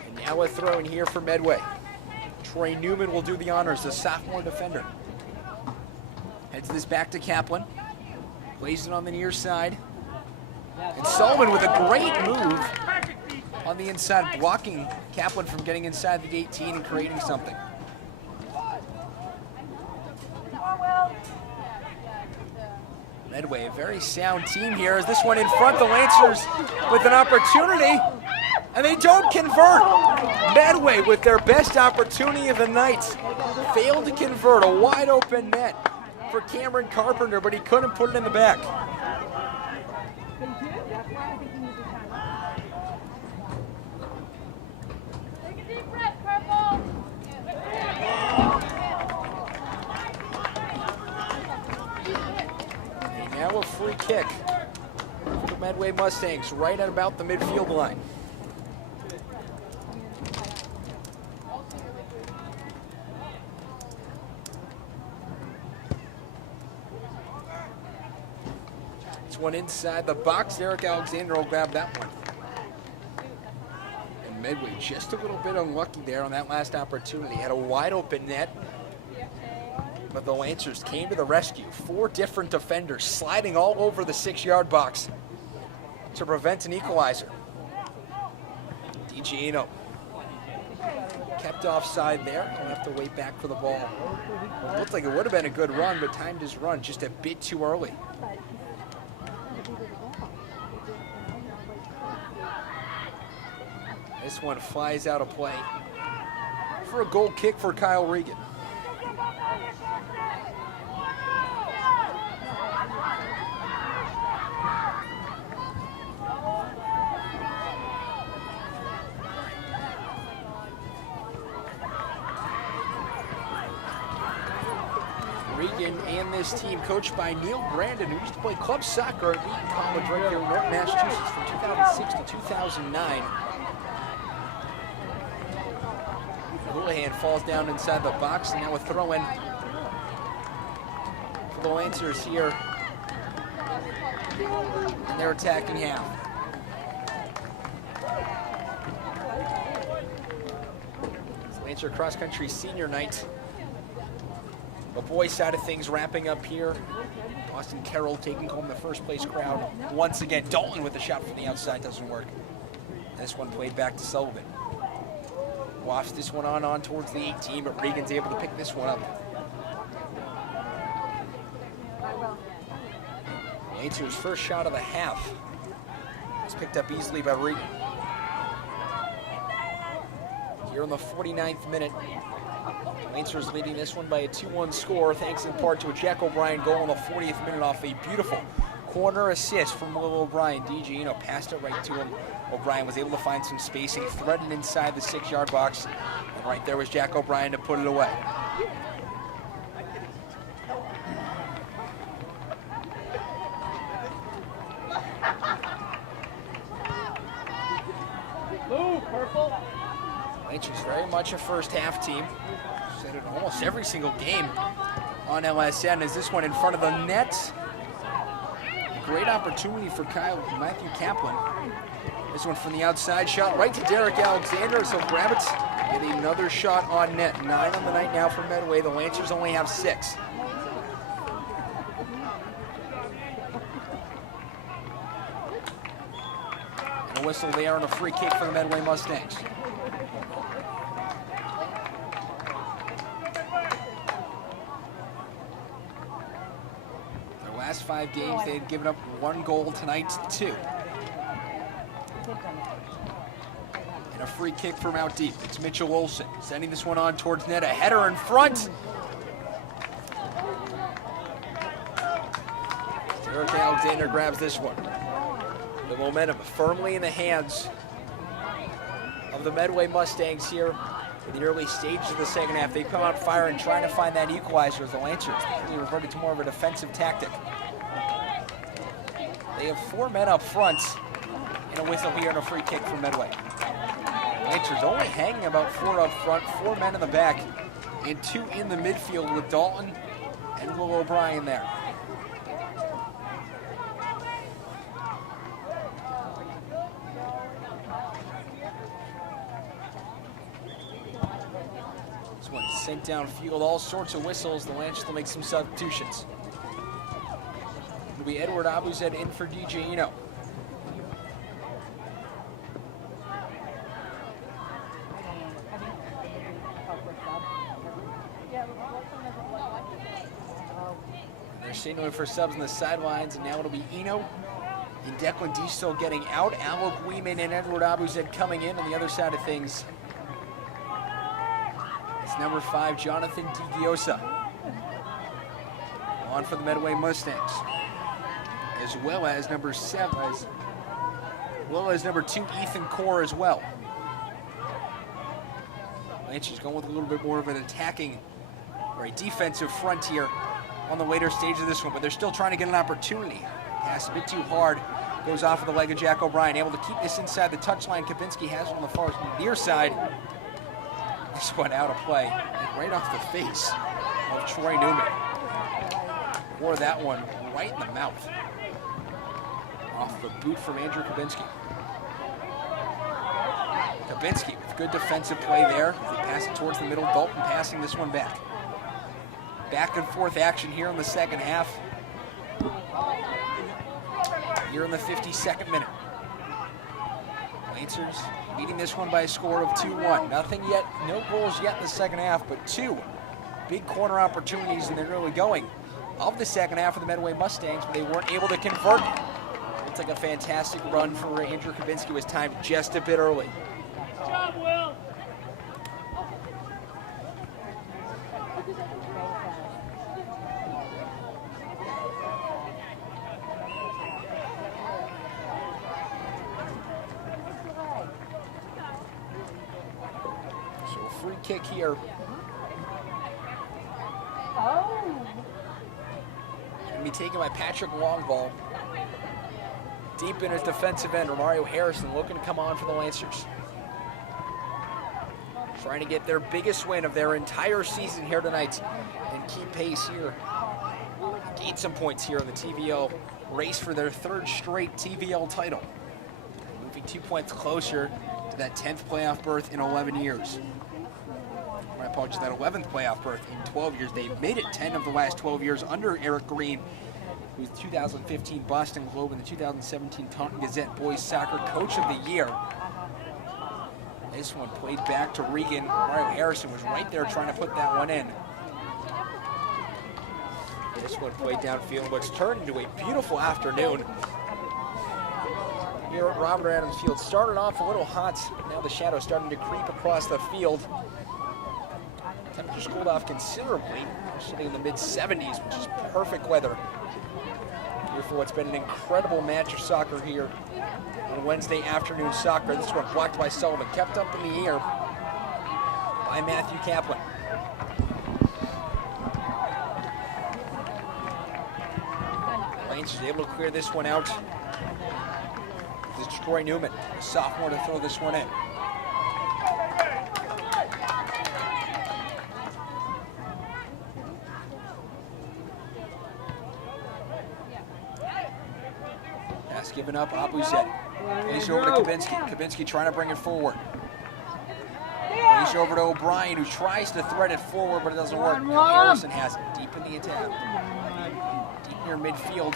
And now a throw in here for Medway. Troy Newman will do the honors, the sophomore defender. Heads this back to Kaplan. Plays it on the near side. And Sullivan with a great move on the inside, blocking Kaplan from getting inside the 18 and creating something. Medway, a very sound team here. As this one in front, the Lancers with an opportunity, and they don't convert. Medway with their best opportunity of the night failed to convert. A wide open net for Cameron Carpenter, but he couldn't put it in the back. And now a free kick for the Medway Mustangs right at about the midfield line. One inside the box. Derek Alexander will grab that one. And Medway just a little bit unlucky there on that last opportunity. Had a wide open net, but the Lancers came to the rescue. 4 different defenders sliding all over the 6-yard box to prevent an equalizer. DiGiano kept offside there. He'll have to wait back for the ball. It looked like it would have been a good run, but timed his run just a bit too early. This one flies out of play for a goal kick for Kyle Regan. Regan and this team, coached by Neil Brandon, who used to play club soccer at Eton College right here in Norton, Massachusetts from 2006 to 2009. Houlihan falls down inside the box, and now a throw-in for the Lancers here. And they're attacking half. It's Lancer Cross Country Senior Night. The boys' side of things wrapping up here. Austin Carroll taking home the first place crowd once again. Dalton with a shot from the outside, doesn't work. This one played back to Sullivan. Wafts this one on towards the 18, but Regan's able to pick this one up. Lancers' first shot of the half was picked up easily by Regan. Here in the 49th minute, Lancers leading this one by a 2-1 score, thanks in part to a Jack O'Brien goal in the 40th minute off a beautiful corner assist from Will O'Brien. DiGiano passed it right to him. O'Brien was able to find some spacing, threaded inside the 6-yard box, and right there was Jack O'Brien to put it away. Lancers very much a first half team. said it almost every single game on LSN. Is this one in front of the net? Great opportunity for Matthew Kaplan. This one from the outside, shot right to Derek Alexander, so he'll grab it. Getting another shot on net. 9 on the night now for Medway. The Lancers only have 6. And a whistle there and a free kick for the Medway Mustangs. Their last 5 games, they had given up 1 goal. Tonight, 2. And a free kick from out deep. It's Mitchell Olsen sending this one on towards net. A header in front. Derek Alexander grabs this one. The momentum firmly in the hands of the Medway Mustangs here in the early stages of the second half. They come out firing, trying to find that equalizer as the Lancers really reverted to more of a defensive tactic. They have 4 men up front, and a whistle here and a free kick from Medway. Lancers only hanging about 4 up front, 4 men in the back, and 2 in the midfield with Dalton and Will O'Brien there. This one sent downfield, all sorts of whistles. The Lancers will make some substitutions. It'll be Edward Abuzed in for DJ Eno. They're signaling for subs on the sidelines, and now it'll be Eno and Declan D still getting out. Alec Weeman and Edward Abuzed coming in on the other side of things. It's number 5, Jonathan DiGiosa, on for the Medway Mustangs, as well as number 7, as well as number 2, Ethan Core as well. Lancers going with a little bit more of an attacking or a defensive front here on the later stage of this one, but they're still trying to get an opportunity. Pass a bit too hard, goes off of the leg of Jack O'Brien, able to keep this inside the touchline. Kabinski has it on the far near side. This one out of play, and right off the face of Troy Newman. Or that one right in the mouth. Off the boot from Andrew Kabinski. Kabinski with good defensive play there. They pass it towards the middle. Dalton passing this one back. Back and forth action here in the second half. Here in the 52nd minute. Lancers leading this one by a score of 2-1. Nothing yet, no goals yet in the second half, but 2 big corner opportunities in the early going of the second half of the Medway Mustangs, but they weren't able to convert. It's like a fantastic run for Andrew Kabinski, was timed just a bit early. Good job, Will. So a free kick here. Going to be taken by Patrick Longvall. Deep in his defensive end, Romario Harrison looking to come on for the Lancers. Trying to get their biggest win of their entire season here tonight and keep pace here. Gain some points here in the TVL race for their 3rd straight TVL title. Moving 2 points closer to that 10th playoff berth in 11 years. My apologies, that 11th playoff berth in 12 years. They've made it 10 of the last 12 years under Eric Green, who's the 2015 Boston Globe and the 2017 Taunton Gazette Boys Soccer Coach of the Year. This one played back to Regan. Mario Harrison was right there trying to put that one in. This one played downfield, but it's turned into a beautiful afternoon here at Robert Adams Field. Started off a little hot, now the shadows starting to creep across the field. Temperatures cooled off considerably. We're sitting in the mid-70s, which is perfect weather here for what's been an incredible match of soccer here on Wednesday afternoon soccer. This one blocked by Sullivan, kept up in the air by Matthew Kaplan. Lanes is able to clear this one out. This is Troy Newman, a sophomore, to throw this one in. pass given up. Abuzet. Plays over to Kabinski. Kabinski trying to bring it forward. Plays over to O'Brien, who tries to thread it forward, but it doesn't work. Harrison has it deep in the attack. Deep near midfield.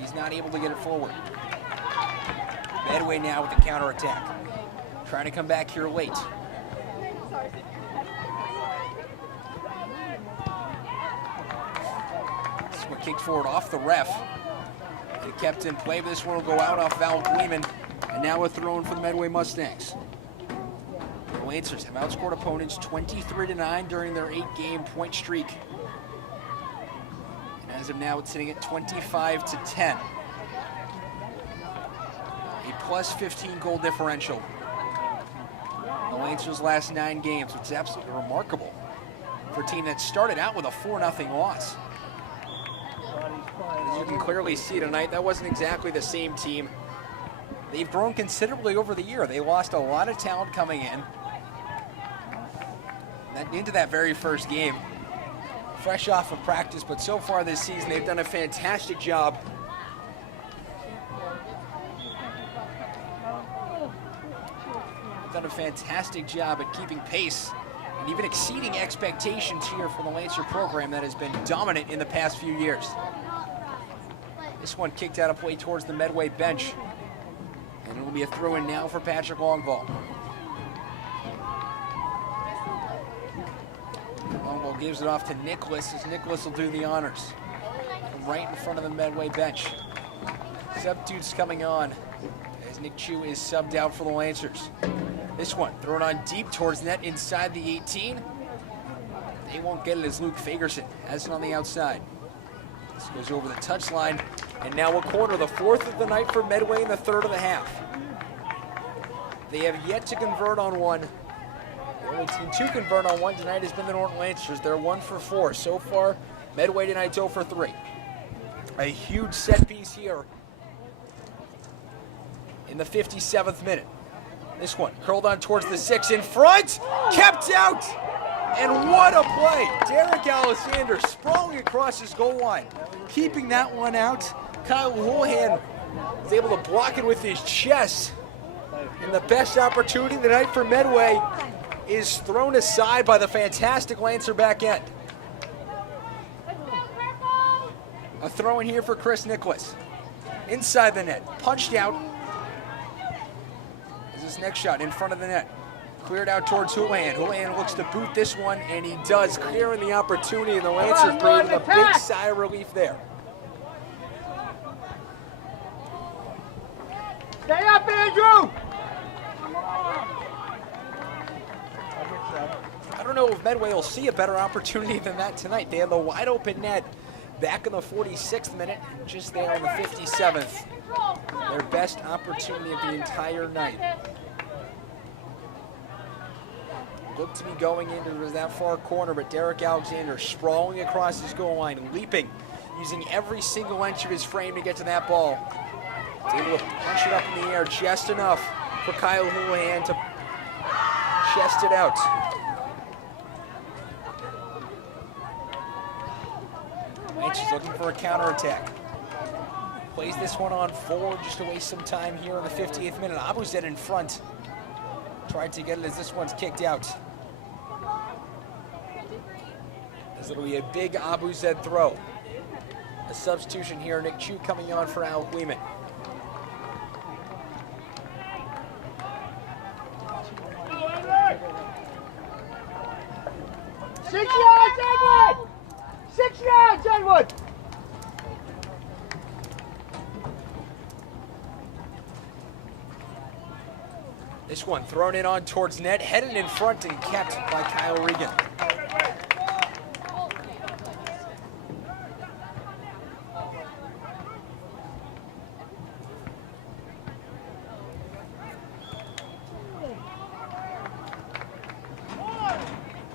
He's not able to get it forward. Medway now with the counterattack. Trying to come back here late. This one kicked forward off the ref. It kept in play, but this one will go out off Val Gleeman. And now a throw in for the Medway Mustangs. The Lancers have outscored opponents 23-9 during their 8-game point streak. And as of now, it's sitting at 25-10. A plus 15 goal differential. The Lancers' last 9 games, which is absolutely remarkable for a team that started out with a 4-0 loss. As you can clearly see tonight, that wasn't exactly the same team. They've grown considerably over the year. They lost a lot of talent coming in. Into that very first game. Fresh off of practice, but so far this season, they've done a fantastic job. Done a fantastic job at keeping pace and even exceeding expectations here for the Lancer program that has been dominant in the past few years. This one kicked out of play towards the Medway bench, and it'll be a throw-in now for Patrick Longvall. Longvall gives it off to Nicholas, as Nicholas will do the honors from right in front of the Medway bench. Substitutes coming on as Nick Chu is subbed out for the Lancers. This one thrown on deep towards net inside the 18. They won't get it as Luke Fagerson has it on the outside. This goes over the touchline, and now a corner, the 4th of the night for Medway in the 3rd of the half. They have yet to convert on one. The only team to convert on one tonight has been the Norton Lancers. They're 1 for 4. So far, Medway tonight's 0 for 3. A huge set piece here in the 57th minute. This one curled on towards the 6 in front, kept out, and what a play. Derek Alexander sprawling across his goal line, keeping that one out. Kyle Houlihan was able to block it with his chest, and the best opportunity tonight for Medway is thrown aside by the fantastic Lancer back end. A throw in here for Chris Nicholas. Inside the net, punched out. This next shot in front of the net. Cleared out towards Houlihan. Houlihan looks to boot this one, and he does, clearing the opportunity, and the Lancers breathing a big sigh of relief there. Stay up, Andrew! I don't know if Medway will see a better opportunity than that tonight. They have the wide open net back in the 46th minute, just there in the 57th. Their best opportunity of the entire night. Looked to be going into that far corner, but Derek Alexander sprawling across his goal line, leaping, using every single inch of his frame to get to that ball. He's able to punch it up in the air just enough for Kyle Houlihan to chest it out. Lancers looking for a counterattack. Plays this one on forward just to waste some time here in the 50th minute. Abuzet in front. Tried to get it as this one's kicked out. As it'll be a big Abuzet throw. A substitution here, Nick Chu coming on for Al Gleeman. Six yards, Edward! 6 yards, Edward! This one thrown in on towards net, headed in front and kept by Kyle Regan.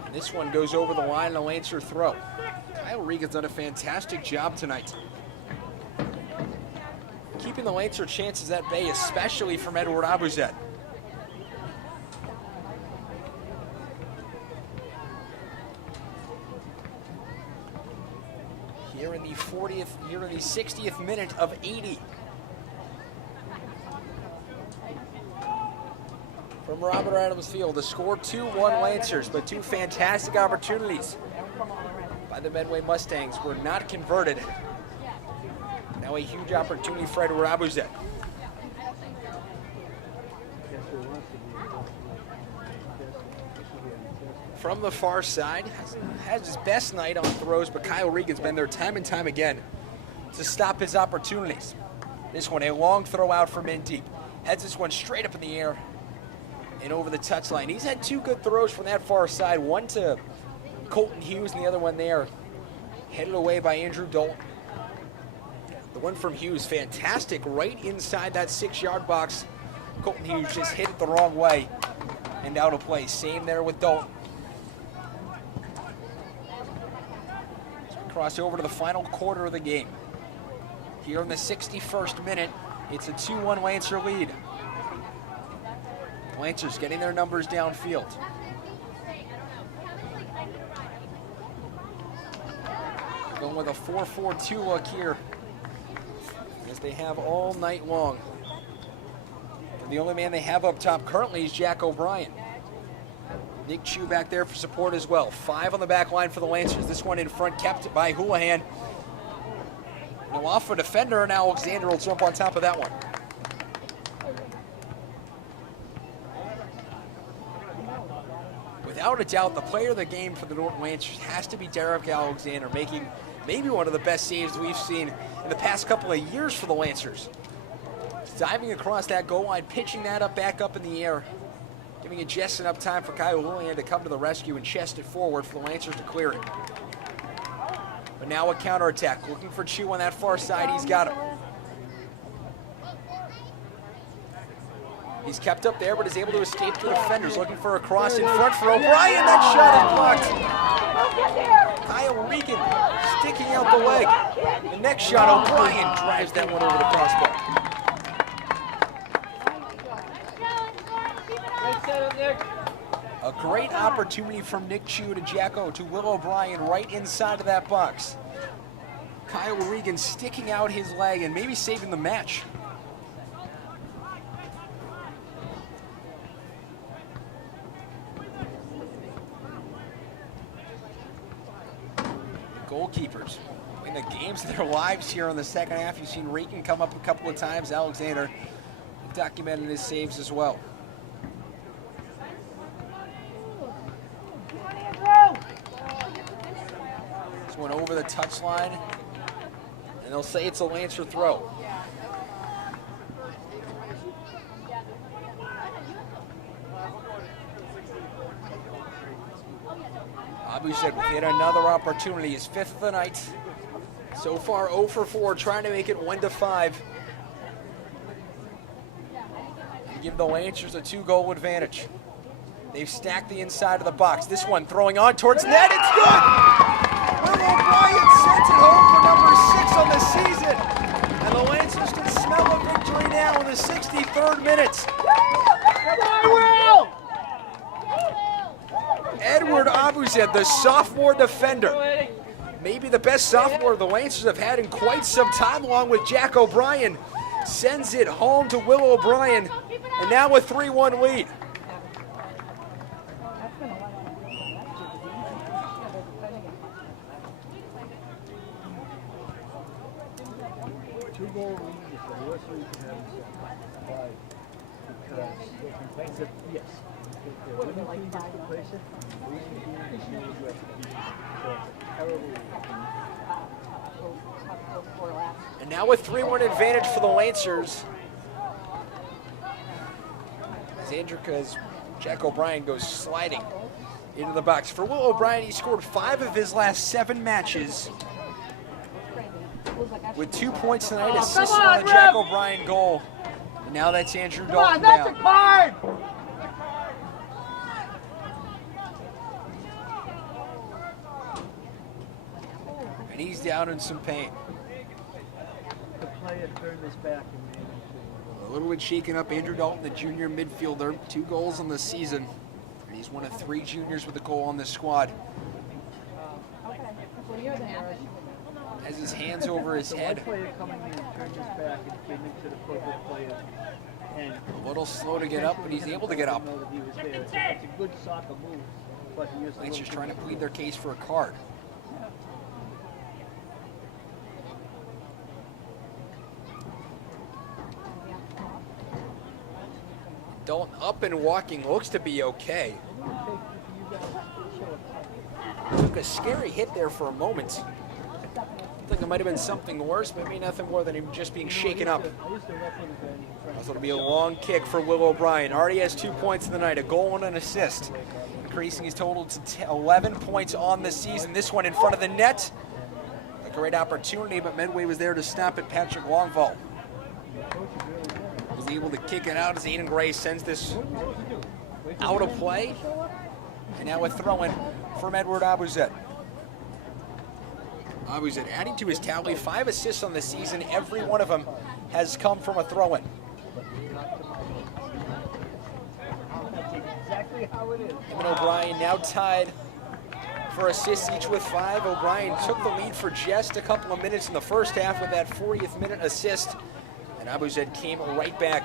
And this one goes over the line, a Lancer throw. Kyle Regan's done a fantastic job tonight, keeping the Lancer chances at bay, especially from Edward Abuzet. Here in the 60th minute of 80, from Robert Adams Field. The score 2-1 Lancers, but two fantastic opportunities by the Medway Mustangs were not converted. Now a huge opportunity for Edward Abuzet. From the far side, has his best night on throws, but Kyle Regan's been there time and time again to stop his opportunities. This one, a long throw out from in deep. Heads this one straight up in the air and over the touchline. He's had two good throws from that far side, one to Colton Hughes and the other one there, headed away by Andrew Dalton. The one from Hughes, fantastic, right inside that 6-yard box. Colton Hughes just hit it the wrong way and out of play. Same there with Dalton. Cross over to the final quarter of the game. Here in the 61st minute, it's a 2-1 Lancer lead. Lancers getting their numbers downfield. Going with a 4-4-2 look here, as they have all night long. And the only man they have up top currently is Jack O'Brien. Nick Chu back there for support as well. 5 on the back line for the Lancers. This one in front kept by Houlihan. Now off a defender, and Alexander will jump on top of that one. Without a doubt, the player of the game for the Norton Lancers has to be Derek Alexander, making maybe one of the best saves we've seen in the past couple of years for the Lancers. Diving across that goal line, pitching that up back up in the air, giving it just enough time for Kyle Houlihan to come to the rescue and chest it forward for the Lancers to clear it. But now a counterattack, looking for Chu on that far side. He's got him. He's kept up there, but is able to escape the defenders. Looking for a cross in front for O'Brien. That shot is blocked. Kyle Regan sticking out the leg. The next shot, O'Brien drives that one over the crossbar. A great opportunity from Nick Chu to Jacko to Will O'Brien right inside of that box. Kyle Regan sticking out his leg and maybe saving the match. Goalkeepers win the games of their lives here in the second half. You've seen Regan come up a couple of times. Alexander documented his saves as well. This one over the touchline, and they'll say it's a Lancer throw. Abuzet with yet another opportunity, his 5th of the night. So far 0 for 4, trying to make it 1-5. And give the Lancers a 2-goal advantage. They've stacked the inside of the box. This one throwing on towards net, it's good! Will O'Brien sends it home for number 6 on the season. And the Lancers can smell a victory now in the 63rd minute. Edward Abuzet, the sophomore defender. Maybe the best sophomore the Lancers have had in quite some time, along with Jack O'Brien. Sends it home to Will O'Brien, and now a 3-1 lead. Two-goal lead is the worst lead you can have in five, because they can place it, yes. If they're winning team gets to place it, losing team is no regret to beat. So it's a terrible lead. And now a 3-1 advantage for the Lancers. As Jack O'Brien goes sliding into the box. For Will O'Brien, he scored 5 of his last 7 matches. With 2 points tonight, assisted on the Jack O'Brien goal. And now that's Andrew Dalton down. card! And he's down in some pain. The player turned his back and made him A little bit shaken up. Andrew Dalton, the junior midfielder, 2 goals on the season. And he's one of 3 juniors with a goal on this squad. Has his hands over his head. one player coming in turned his back and came into the football player And A little slow to get up, but he's able to get up. know that he was there. It's a good soccer move, but he was a Lancers little trying to too plead their case for a card. Dalton up and walking, looks to be okay. Took a scary hit there for a moment. I think it might have been something worse, but maybe nothing more than him just being shaken up. So it'll be a long kick for Will O'Brien. Already has 2 points in the night, a goal and an assist, increasing his total to 11 points on the season. This one in front of the net. A great opportunity, but Medway was there to stop it. Patrick Longval was able to kick it out as Aiden Gray sends this out of play. And now a throw-in from Edward Abuzet. Abuzet adding to his tally 5 assists on the season. Every one of them has come from a throw-in. exactly how it is. Him and O'Brien now tied for assists each with 5. O'Brien took the lead for just a couple of minutes in the first half with that 40th minute assist. And Abuzet came right back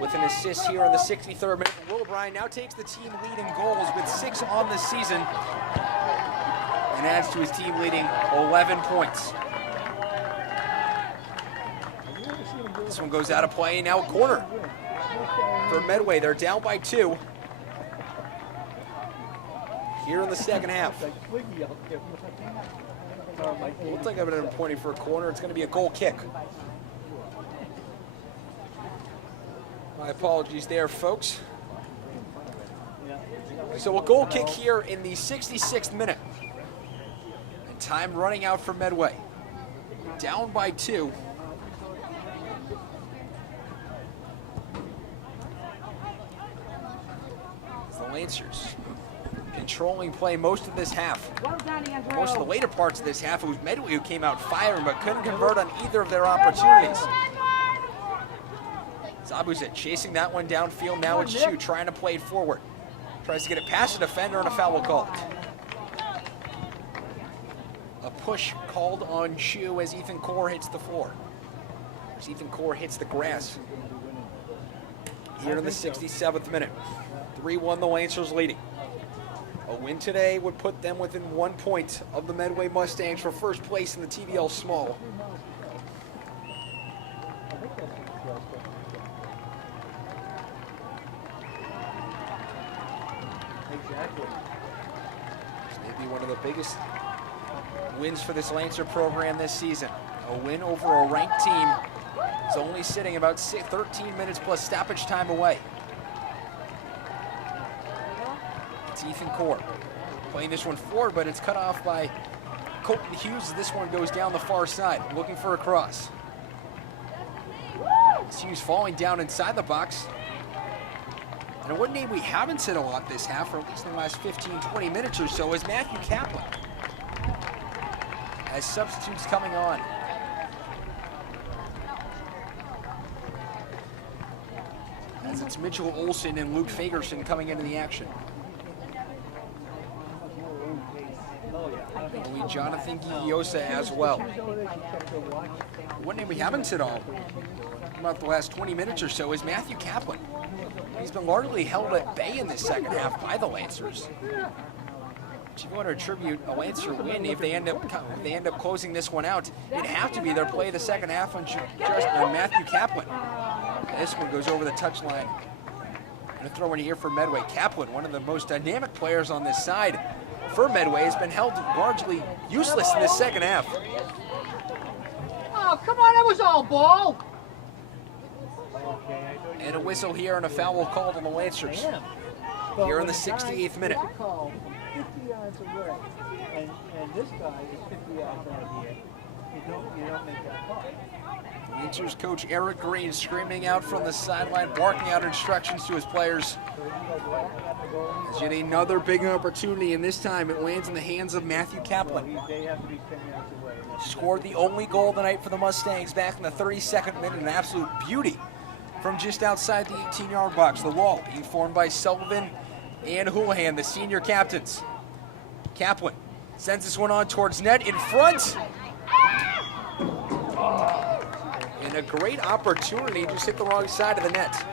with an assist here in the 63rd minute. Will O'Brien now takes the team lead in goals with 6 on the season and adds to his team leading 11 points. This one goes out of play, now a corner for Medway. They're down by 2 here in the second half. Looks like I've been pointing for a corner. It's going to be a goal kick. My apologies there, folks. So a goal kick here in the 66th minute. And time running out for Medway. Down by 2. The Lancers controlling play most of this half. Most of the later parts of this half, it was Medway who came out firing but couldn't convert on either of their opportunities. Zabuzet chasing that one downfield. Now it's Chu trying to play it forward. Tries to get it past the defender and a foul called. A push called on Chu as Ethan Core hits the floor. As Ethan Core hits the grass. Here in the 67th minute. 3-1 the Lancers leading. A win today would put them within 1 point of the Medway Mustangs for first place in the TVL Small. Exactly. Maybe one of the biggest wins for this Lancer program this season. A win over a ranked team is only sitting about 13 minutes plus stoppage time away. It's Ethan Core playing this one forward, but it's cut off by Colton Hughes. This one goes down the far side, looking for a cross. It's Hughes falling down inside the box. And one name we haven't said a lot this half, or at least in the last 15-20 minutes or so, is Matthew Kaplan. As substitutes coming on. As it's Mitchell Olsen and Luke Fagerson coming into the action. And we Jonathan Giosa as well. One name we haven't said all about the last 20 minutes or so is Matthew Kaplan. He's been largely held at bay in this second half by the Lancers. If you want to attribute a Lancer win, if they end up closing this one out, it'd have to be their play the second half on Matthew Kaplan. This one goes over the touchline. And a throw in here for Medway. Kaplan, one of the most dynamic players on this side for Medway, has been held largely useless in this second half. Oh, come on, that was all ball. And a whistle here and a foul called on the Lancers. Here in the 68th minute. 50 yards away, and this guy is 50 yards out here. You don't make that call. Lancers coach Eric Green screaming out from the sideline, barking out instructions to his players. As yet another big opportunity, and this time it lands in the hands of Matthew Kaplan. They have to be 10 yards away. Scored the only goal of the night for the Mustangs back in the 32nd minute, an absolute beauty from just outside the 18-yard box. The wall being formed by Sullivan and Houlihan, the senior captains. Kaplan sends this one on towards net in front. And And a great opportunity, just hit the wrong side of the net.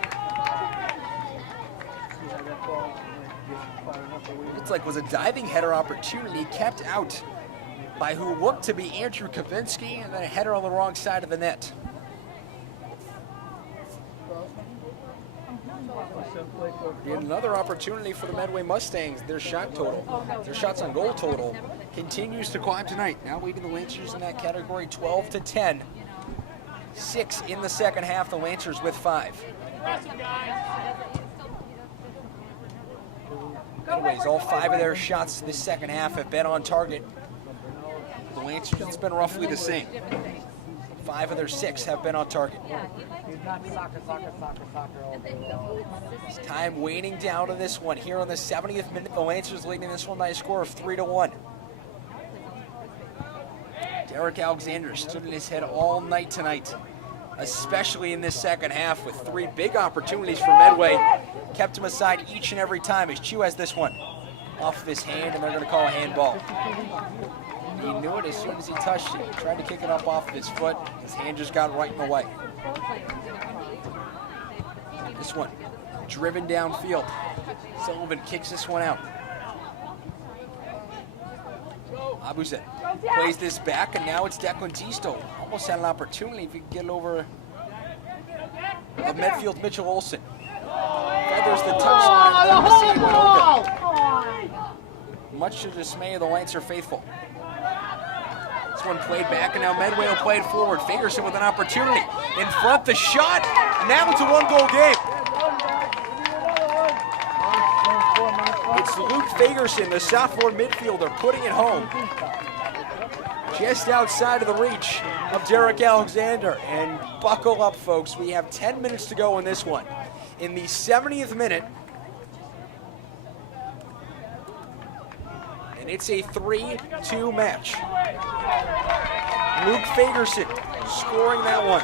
It's like was a diving header opportunity kept out by who looked to be Andrew Kavinsky, and then a header on the wrong side of the net. And another opportunity for the Medway Mustangs. Their shot total, their shots on goal total, continues to climb tonight. Now leading the Lancers in that category 12-10. 6 in the second half, the Lancers with 5. Anyways, all 5 of their shots this second half have been on target. The Lancers, it's been roughly the same. 5 of their 6 have been on target. It's time waning down to this one. Here on the 70th minute, the Lancers leading this one by a score of 3-1. Derek Alexander stood in his head all night tonight, especially in this second half with 3 big opportunities for Medway. Kept him aside each and every time as Chu has this one off of his hand, and they're going to call a handball. He knew it as soon as he touched it. He tried to kick it up off of his foot. His hand just got right in the way. This one, driven downfield. Sullivan kicks this one out. Abuzet plays this back, and now it's Declan Tisto. Almost had an opportunity if he could get it over of Medfield Mitchell Olsen. Feathers the touchline. Much to the dismay of the Lancer faithful. This one played back, and now Medway will play it forward. Fagerson with an opportunity. In front, the shot. Now it's a 1-goal game. It's Luke Fagerson, the sophomore midfielder, putting it home. Just outside of the reach of Derek Alexander. And buckle up, folks. We have 10 minutes to go in this one. In the 70th minute, and it's a 3-2 match. Luke Fagerson scoring that one.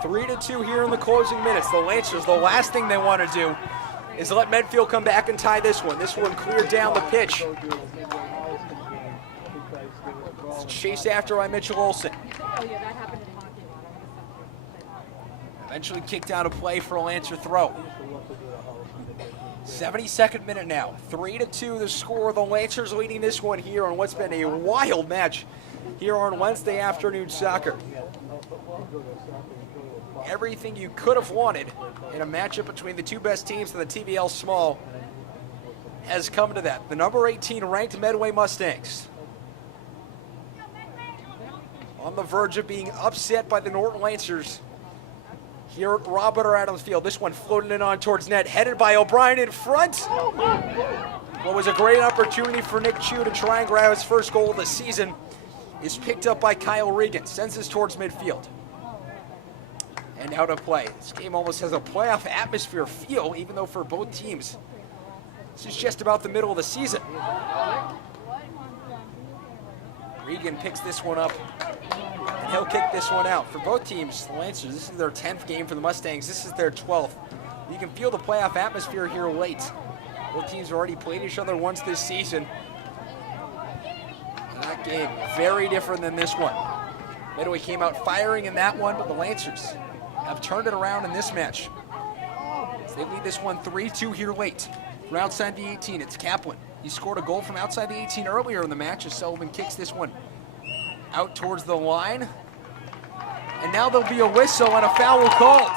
Three to 2 here in the closing minutes. The Lancers, the last thing they want to do is let Medfield come back and tie this one. This one cleared down the pitch. It's chased after by Mitchell Olsen. Eventually kicked out of play for a Lancer throw. 72nd minute now. 3-2 the score. The Lancers leading this one here on what's been a wild match here on Wednesday afternoon soccer. Everything you could have wanted in a matchup between the 2 best teams in the TVL Small has come to that. The number 18 ranked Medway Mustangs on the verge of being upset by the Norton Lancers here at Robert or Adams Field. This one floated in on towards net, headed by O'Brien in front. What was a great opportunity for Nick Chu to try and grab his first goal of the season is picked up by Kyle Regan, sends this towards midfield. And out of play. This game almost has a playoff atmosphere feel, even though for both teams, this is just about the middle of the season. Regan picks this one up, and he'll kick this one out. For both teams, the Lancers, this is their 10th game. For the Mustangs, this is their 12th. You can feel the playoff atmosphere here late. Both teams have already played each other once this season. And that game, very different than this one. Medway came out firing in that one, but the Lancers have turned it around in this match. So they lead this one 3-2 here late. From outside the 18, it's Kaplan. He scored a goal from outside the 18 earlier in the match as Sullivan kicks this one out towards the line. And now there'll be a whistle and a foul called.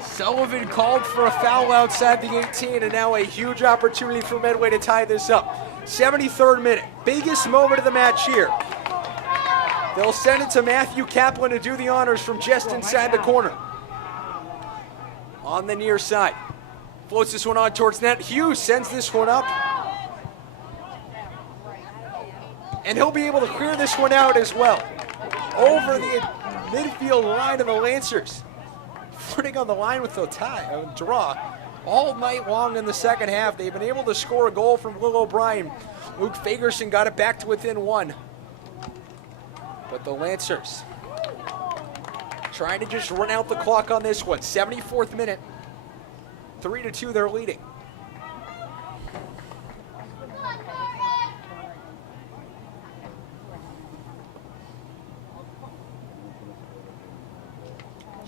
Sullivan called for a foul outside the 18, and now a huge opportunity for Medway to tie this up. 73rd minute, biggest moment of the match here. They'll send it to Matthew Kaplan to do the honors from just inside the corner. On the near side. Floats this one on towards net. Hughes sends this one up. And he'll be able to clear this one out as well. Over the midfield line of the Lancers. Putting on the line with the draw all night long in the second half. They've been able to score a goal from Will O'Brien. Luke Fagerson got it back to within 1. But the Lancers trying to just run out the clock on this one. 74th minute. 3-2 they're leading.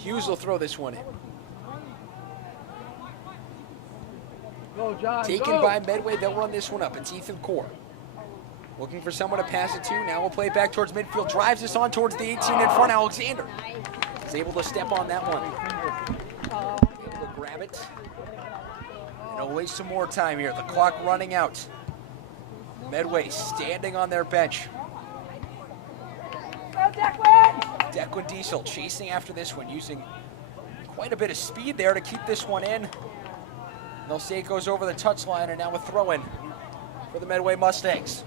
Hughes will throw this one in. Go, John, Taken go. by Medway, they'll run this one up. It's Ethan Core. Looking for someone to pass it to. Now we'll play it back towards midfield. Drives this on towards the 18 in front. Alexander is able to step on that one. Able to grab it. And it'll waste some more time here. The clock running out. Medway standing on their bench. Declan Diesel chasing after this one, using quite a bit of speed there to keep this one in. They'll say it goes over the touchline, and now a throw-in for the Medway Mustangs.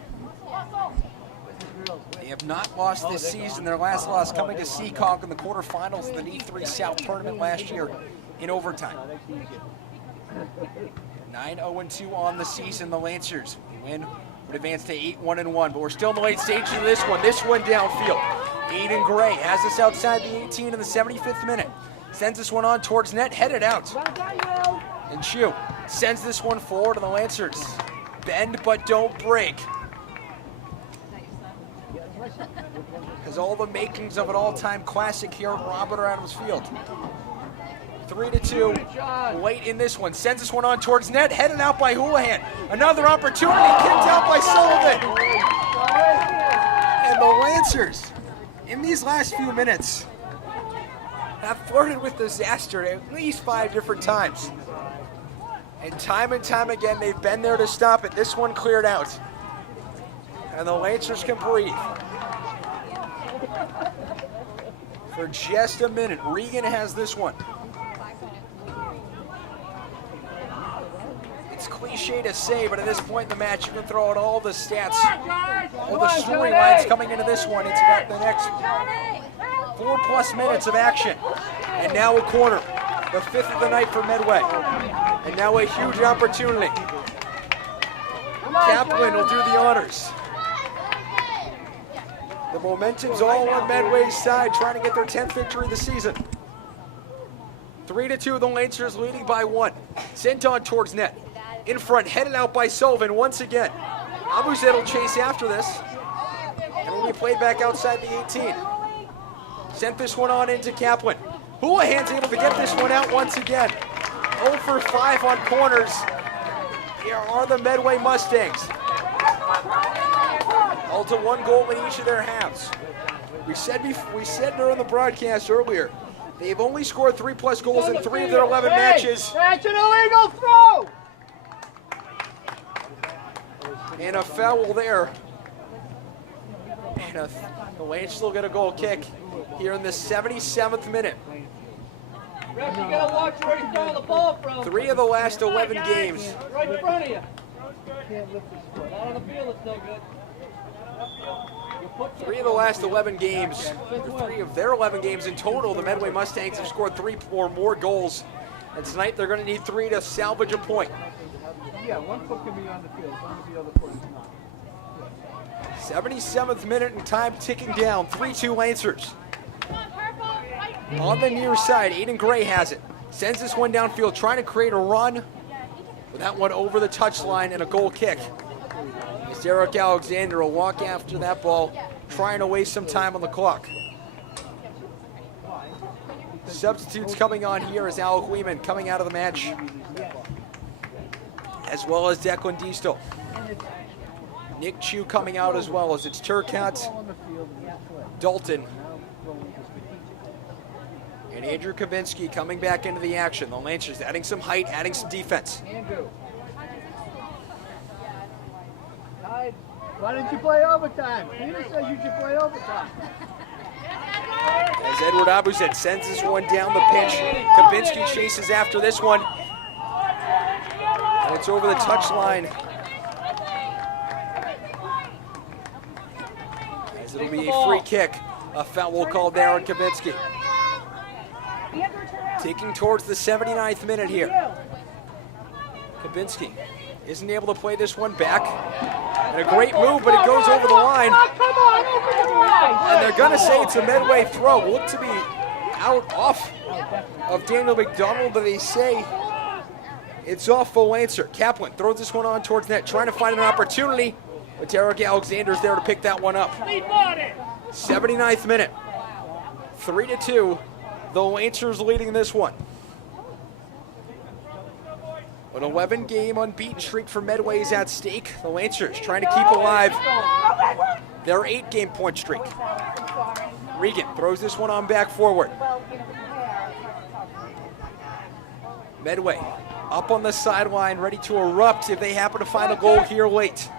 They have not lost this season. Their last loss coming to Seekonk in the quarterfinals of the D3 South tournament last year in overtime. 9-0-2 on the season. The Lancers win would advance to 8-1-1, but we're still in the late stages of this one. This one downfield. Aiden Gray has this outside the 18 in the 75th minute. Sends this one on towards net, headed out. And Chu sends this one forward, and the Lancers bend but don't break. Has all the makings of an all-time classic here at Robert Adams Field. 3-2, late in this one. Sends this one on towards net, headed out by Houlihan. Another opportunity, kicked out by Sullivan. And the Lancers, in these last few minutes, have flirted with disaster at least 5 different times. And time again, they've been there to stop it. This one cleared out. And the Lancers can breathe. For just a minute, Regan has this one. It's cliche to say, but at this point in the match, you can throw out all the stats, all the storylines coming into this one. It's about the next 4+ minutes of action. And now a corner, the 5th of the night for Medway. And now a huge opportunity. Kaplan will do the honors. The momentum's all on Medway's side, trying to get their 10th victory of the season. 3-2, the Lancers leading by 1. Sent on towards net. In front, headed out by Sullivan once again. Abuzet will chase after this. And will be played back outside the 18. Sent this one on into Kaplan. Houlihan's able to get this one out once again. 0 for 5 on corners. Here are the Medway Mustangs. All to 1 goal in each of their halves. We said during the broadcast earlier, they've only scored 3+ goals in 3 of their 11 matches. That's an illegal throw! And a foul there. And the Lancers will get a goal kick here in the 77th minute. Ref, you gotta watch where he's throwing the ball from. 3 of the last 11 games. Right in front of you. Out on the field, it's no good. 3 of the last 11 games, or 3 of their 11 games in total, the Medway Mustangs have scored 3 or more goals. And tonight they're going to need 3 to salvage a point. Yeah, 1 foot can be on the field, as long as the other foot is not. 77th minute and time ticking down. 3-2 Lancers. On the near side, Aiden Gray has it. Sends this one downfield, trying to create a run. With that one over the touchline and a goal kick. As Derek Alexander will walk after that ball, trying to waste some time on the clock. Substitutes coming on here is Alec Weeman coming out of the match, as well as Declan Diestel. Nick Chu coming out as well, as it's Turcotte, Dalton, and Andrew Kabinski coming back into the action. The Lancers adding some height, adding some defense. Why didn't you play overtime? Peter said you should play overtime. As Edward Abuzet sends this one down the pitch, Kabinski chases after this one. And it's over the touchline. As it'll be a free kick. A foul called there on Kabinski. Taking towards the 79th minute here. Kabinski isn't able to play this one back. And a great move, but it goes over the line. And they're going to say it's a Medway throw. Look to be off of Daniel McDonald, but they say it's off for Lancer. Kaplan throws this one on towards net, trying to find an opportunity, but Derek Alexander's there to pick that one up. 79th minute. 3-2. The Lancers leading this one. An 11-game unbeaten streak for Medway is at stake. The Lancers trying to keep alive their 8-game point streak. Regan throws this one on back forward. Medway up on the sideline, ready to erupt if they happen to find a goal here late.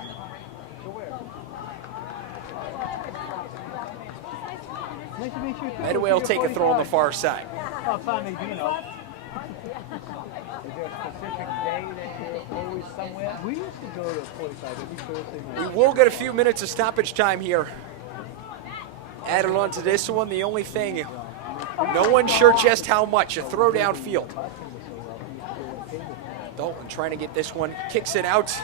Medway will take a throw on the far side. Is there a specific day that you're always somewhere? We used to go to 45 every Thursday night. We will get a few minutes of stoppage time here added on to this one. The only thing, no one's sure just how much. A throw downfield. Dalton trying to get this one, kicks it out.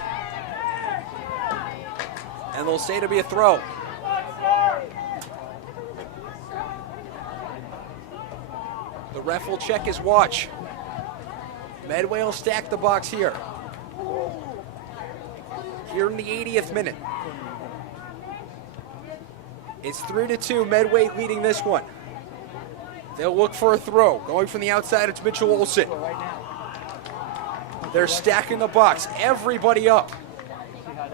And they'll say it'll be a throw. The ref will check his watch. Medway will stack the box here. Here in the 80th minute. It's 3-2, Medway leading this one. They'll look for a throw. Going from the outside, it's Mitchell Olsen. They're stacking the box. Everybody up.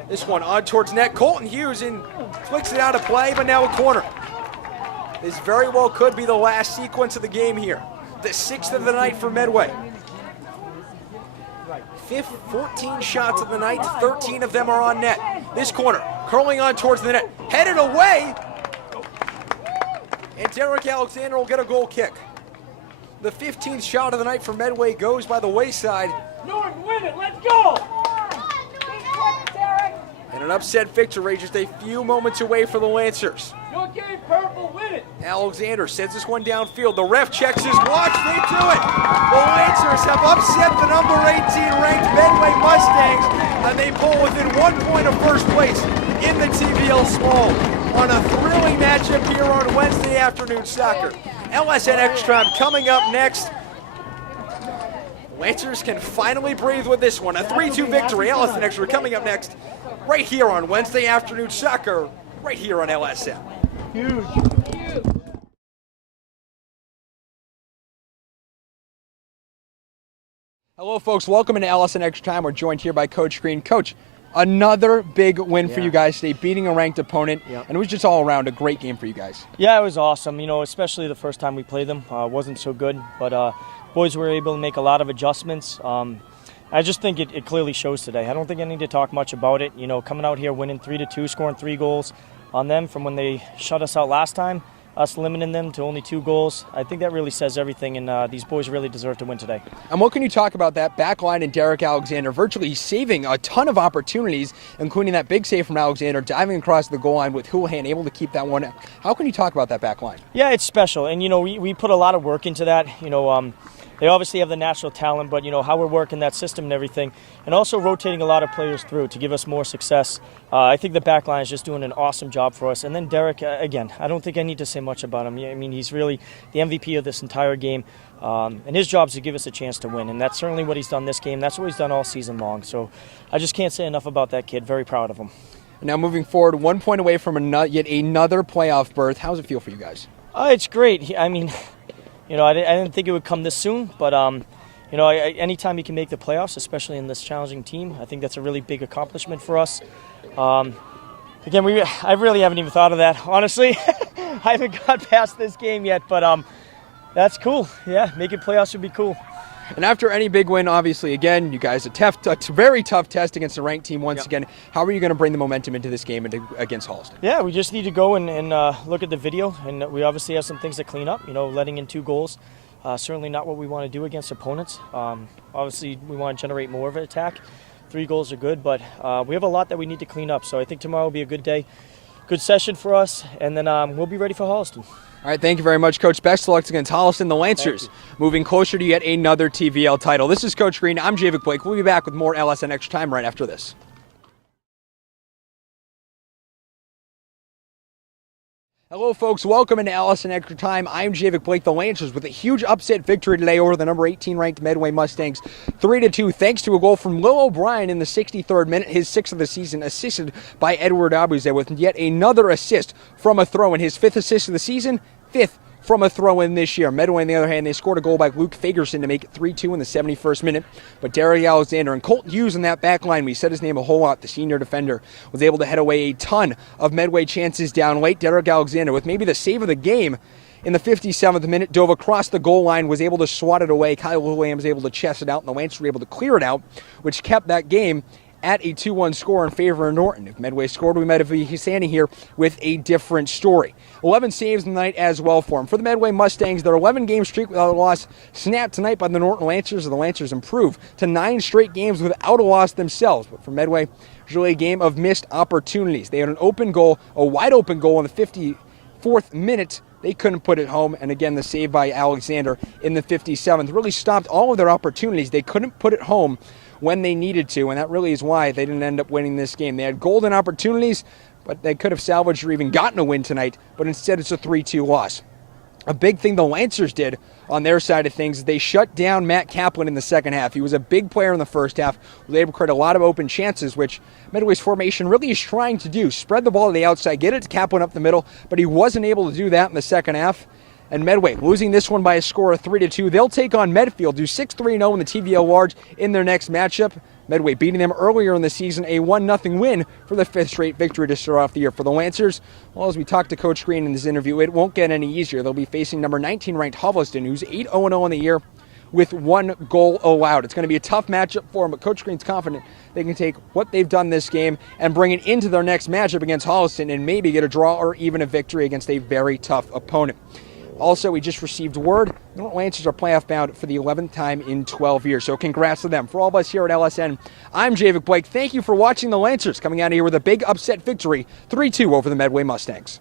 This one on towards net. Colton Hughes and flicks it out of play, but now a corner. This very well could be the last sequence of the game here. The 6th of the night for Medway. 14 shots of the night, 13 of them are on net. This corner, curling on towards the net, headed away, and Derek Alexander will get a goal kick. The 15th shot of the night for Medway goes by the wayside. Norton, win it, let's go! And an upset victory just a few moments away for the Lancers. Your game, purple, win it! Alexander sends this one downfield. The ref checks his watch. They do it. The Lancers have upset the number 18 ranked Medway Mustangs, and they pull within 1 point of first place in the TVL Small on a thrilling matchup here on Wednesday afternoon soccer. LSN Extra Time coming up next. Lancers can finally breathe with this one. A 3-2 victory. LSN Extra coming up next, right here on Wednesday afternoon soccer, right here on LSN. Huge. Hello, folks. Welcome into LSN Extra Time. We're joined here by Coach Green. Coach, another big win for you guys today, beating a ranked opponent, and it was just all around a great game for you guys. Yeah, it was awesome. You know, especially the first time we played them. Wasn't so good, but boys were able to make a lot of adjustments. I just think it clearly shows today. I don't think I need to talk much about it. You know, coming out here, winning 3-2, scoring 3 goals on them from when they shut us out last time, us limiting them to only 2 goals. I think that really says everything, and these boys really deserve to win today. And what can you talk about that back line and Derek Alexander virtually saving a ton of opportunities, including that big save from Alexander, diving across the goal line with Houlihan, able to keep that one. How can you talk about that back line? Yeah, it's special, and, you know, we put a lot of work into that. You know, they obviously have the natural talent, but, you know, how we're working that system and everything, and also rotating a lot of players through to give us more success. I think the back line is just doing an awesome job for us. And then Derek, again, I don't think I need to say much about him. I mean, he's really the MVP of this entire game, and his job is to give us a chance to win, and that's certainly what he's done this game. That's what he's done all season long. So I just can't say enough about that kid. Very proud of him. Now moving forward, 1 point away from yet another playoff berth. How does it feel for you guys? It's great. I mean, you know, I didn't think it would come this soon, but you know, anytime you can make the playoffs, especially in this challenging team, I think that's a really big accomplishment for us. Again, I really haven't even thought of that, honestly. I haven't got past this game yet, but that's cool. Yeah, making playoffs would be cool. And after any big win, obviously, again, you guys a very tough test against a ranked team once again. How are you going to bring the momentum into this game against Halston? Yeah, we just need to go and look at the video, and we obviously have some things to clean up. You know, letting in 2 goals, certainly not what we want to do against opponents. Obviously, we want to generate more of an attack. 3 goals are good, but we have a lot that we need to clean up. So I think tomorrow will be a good day, good session for us, and then we'll be ready for Halston. All right, thank you very much, Coach. Best of luck against Holliston. The Lancers moving closer to yet another TVL title. This is Coach Green. I'm Javik Blake. We'll be back with more LSN Extra Time right after this. Hello, folks. Welcome into LSN Extra Time. I'm Javik Blake. The Lancers with a huge upset victory today over the number 18 ranked Medway Mustangs, 3-2, thanks to a goal from Lil O'Brien in the 63rd minute, his 6th of the season, assisted by Edward Abuze with yet another assist from a throw in his 5th assist of the season, 5th from a throw-in this year. Medway, on the other hand, they scored a goal by Luke Fagerson to make it 3-2 in the 71st minute. But Derek Alexander and Colt Hughes in that back line, we said his name a whole lot, the senior defender, was able to head away a ton of Medway chances down late. Derek Alexander, with maybe the save of the game, in the 57th minute, dove across the goal line, was able to swat it away. Kyle Williams was able to chest it out, and the Lancers were able to clear it out, which kept that game at a 2-1 score in favor of Norton. If Medway scored, we might be standing here with a different story. 11 saves tonight as well for them. For the Medway Mustangs, their 11-game streak without a loss snapped tonight by the Norton Lancers, and the Lancers improve to 9 straight games without a loss themselves. But for Medway, it was really a game of missed opportunities. They had an open goal, a wide open goal in the 54th minute. They couldn't put it home, and again, the save by Alexander in the 57th really stopped all of their opportunities. They couldn't put it home when they needed to, and that really is why they didn't end up winning this game. They had golden opportunities, but they could have salvaged or even gotten a win tonight, but instead it's a 3-2 loss. A big thing the Lancers did on their side of things is they shut down Matt Kaplan in the second half. He was a big player in the first half, was able to create a lot of open chances, which Medway's formation really is trying to do. Spread the ball to the outside, get it to Kaplan up the middle, but he wasn't able to do that in the second half. And Medway losing this one by a score of 3-2. They'll take on Medfield, do 6-3-0 in the TVL Large in their next matchup. Medway beating them earlier in the season, a 1-0 win for the 5th straight victory to start off the year. For the Lancers, well, as we talked to Coach Green in this interview, it won't get any easier. They'll be facing number 19 ranked Hovliston, who's 8-0 in the year with 1 goal allowed. It's going to be a tough matchup for them, but Coach Green's confident they can take what they've done this game and bring it into their next matchup against Holliston and maybe get a draw or even a victory against a very tough opponent. Also, we just received word the Norton Lancers are playoff bound for the 11th time in 12 years. So congrats to them. For all of us here at LSN, I'm Javik Blake. Thank you for watching the Lancers coming out of here with a big upset victory, 3-2 over the Medway Mustangs.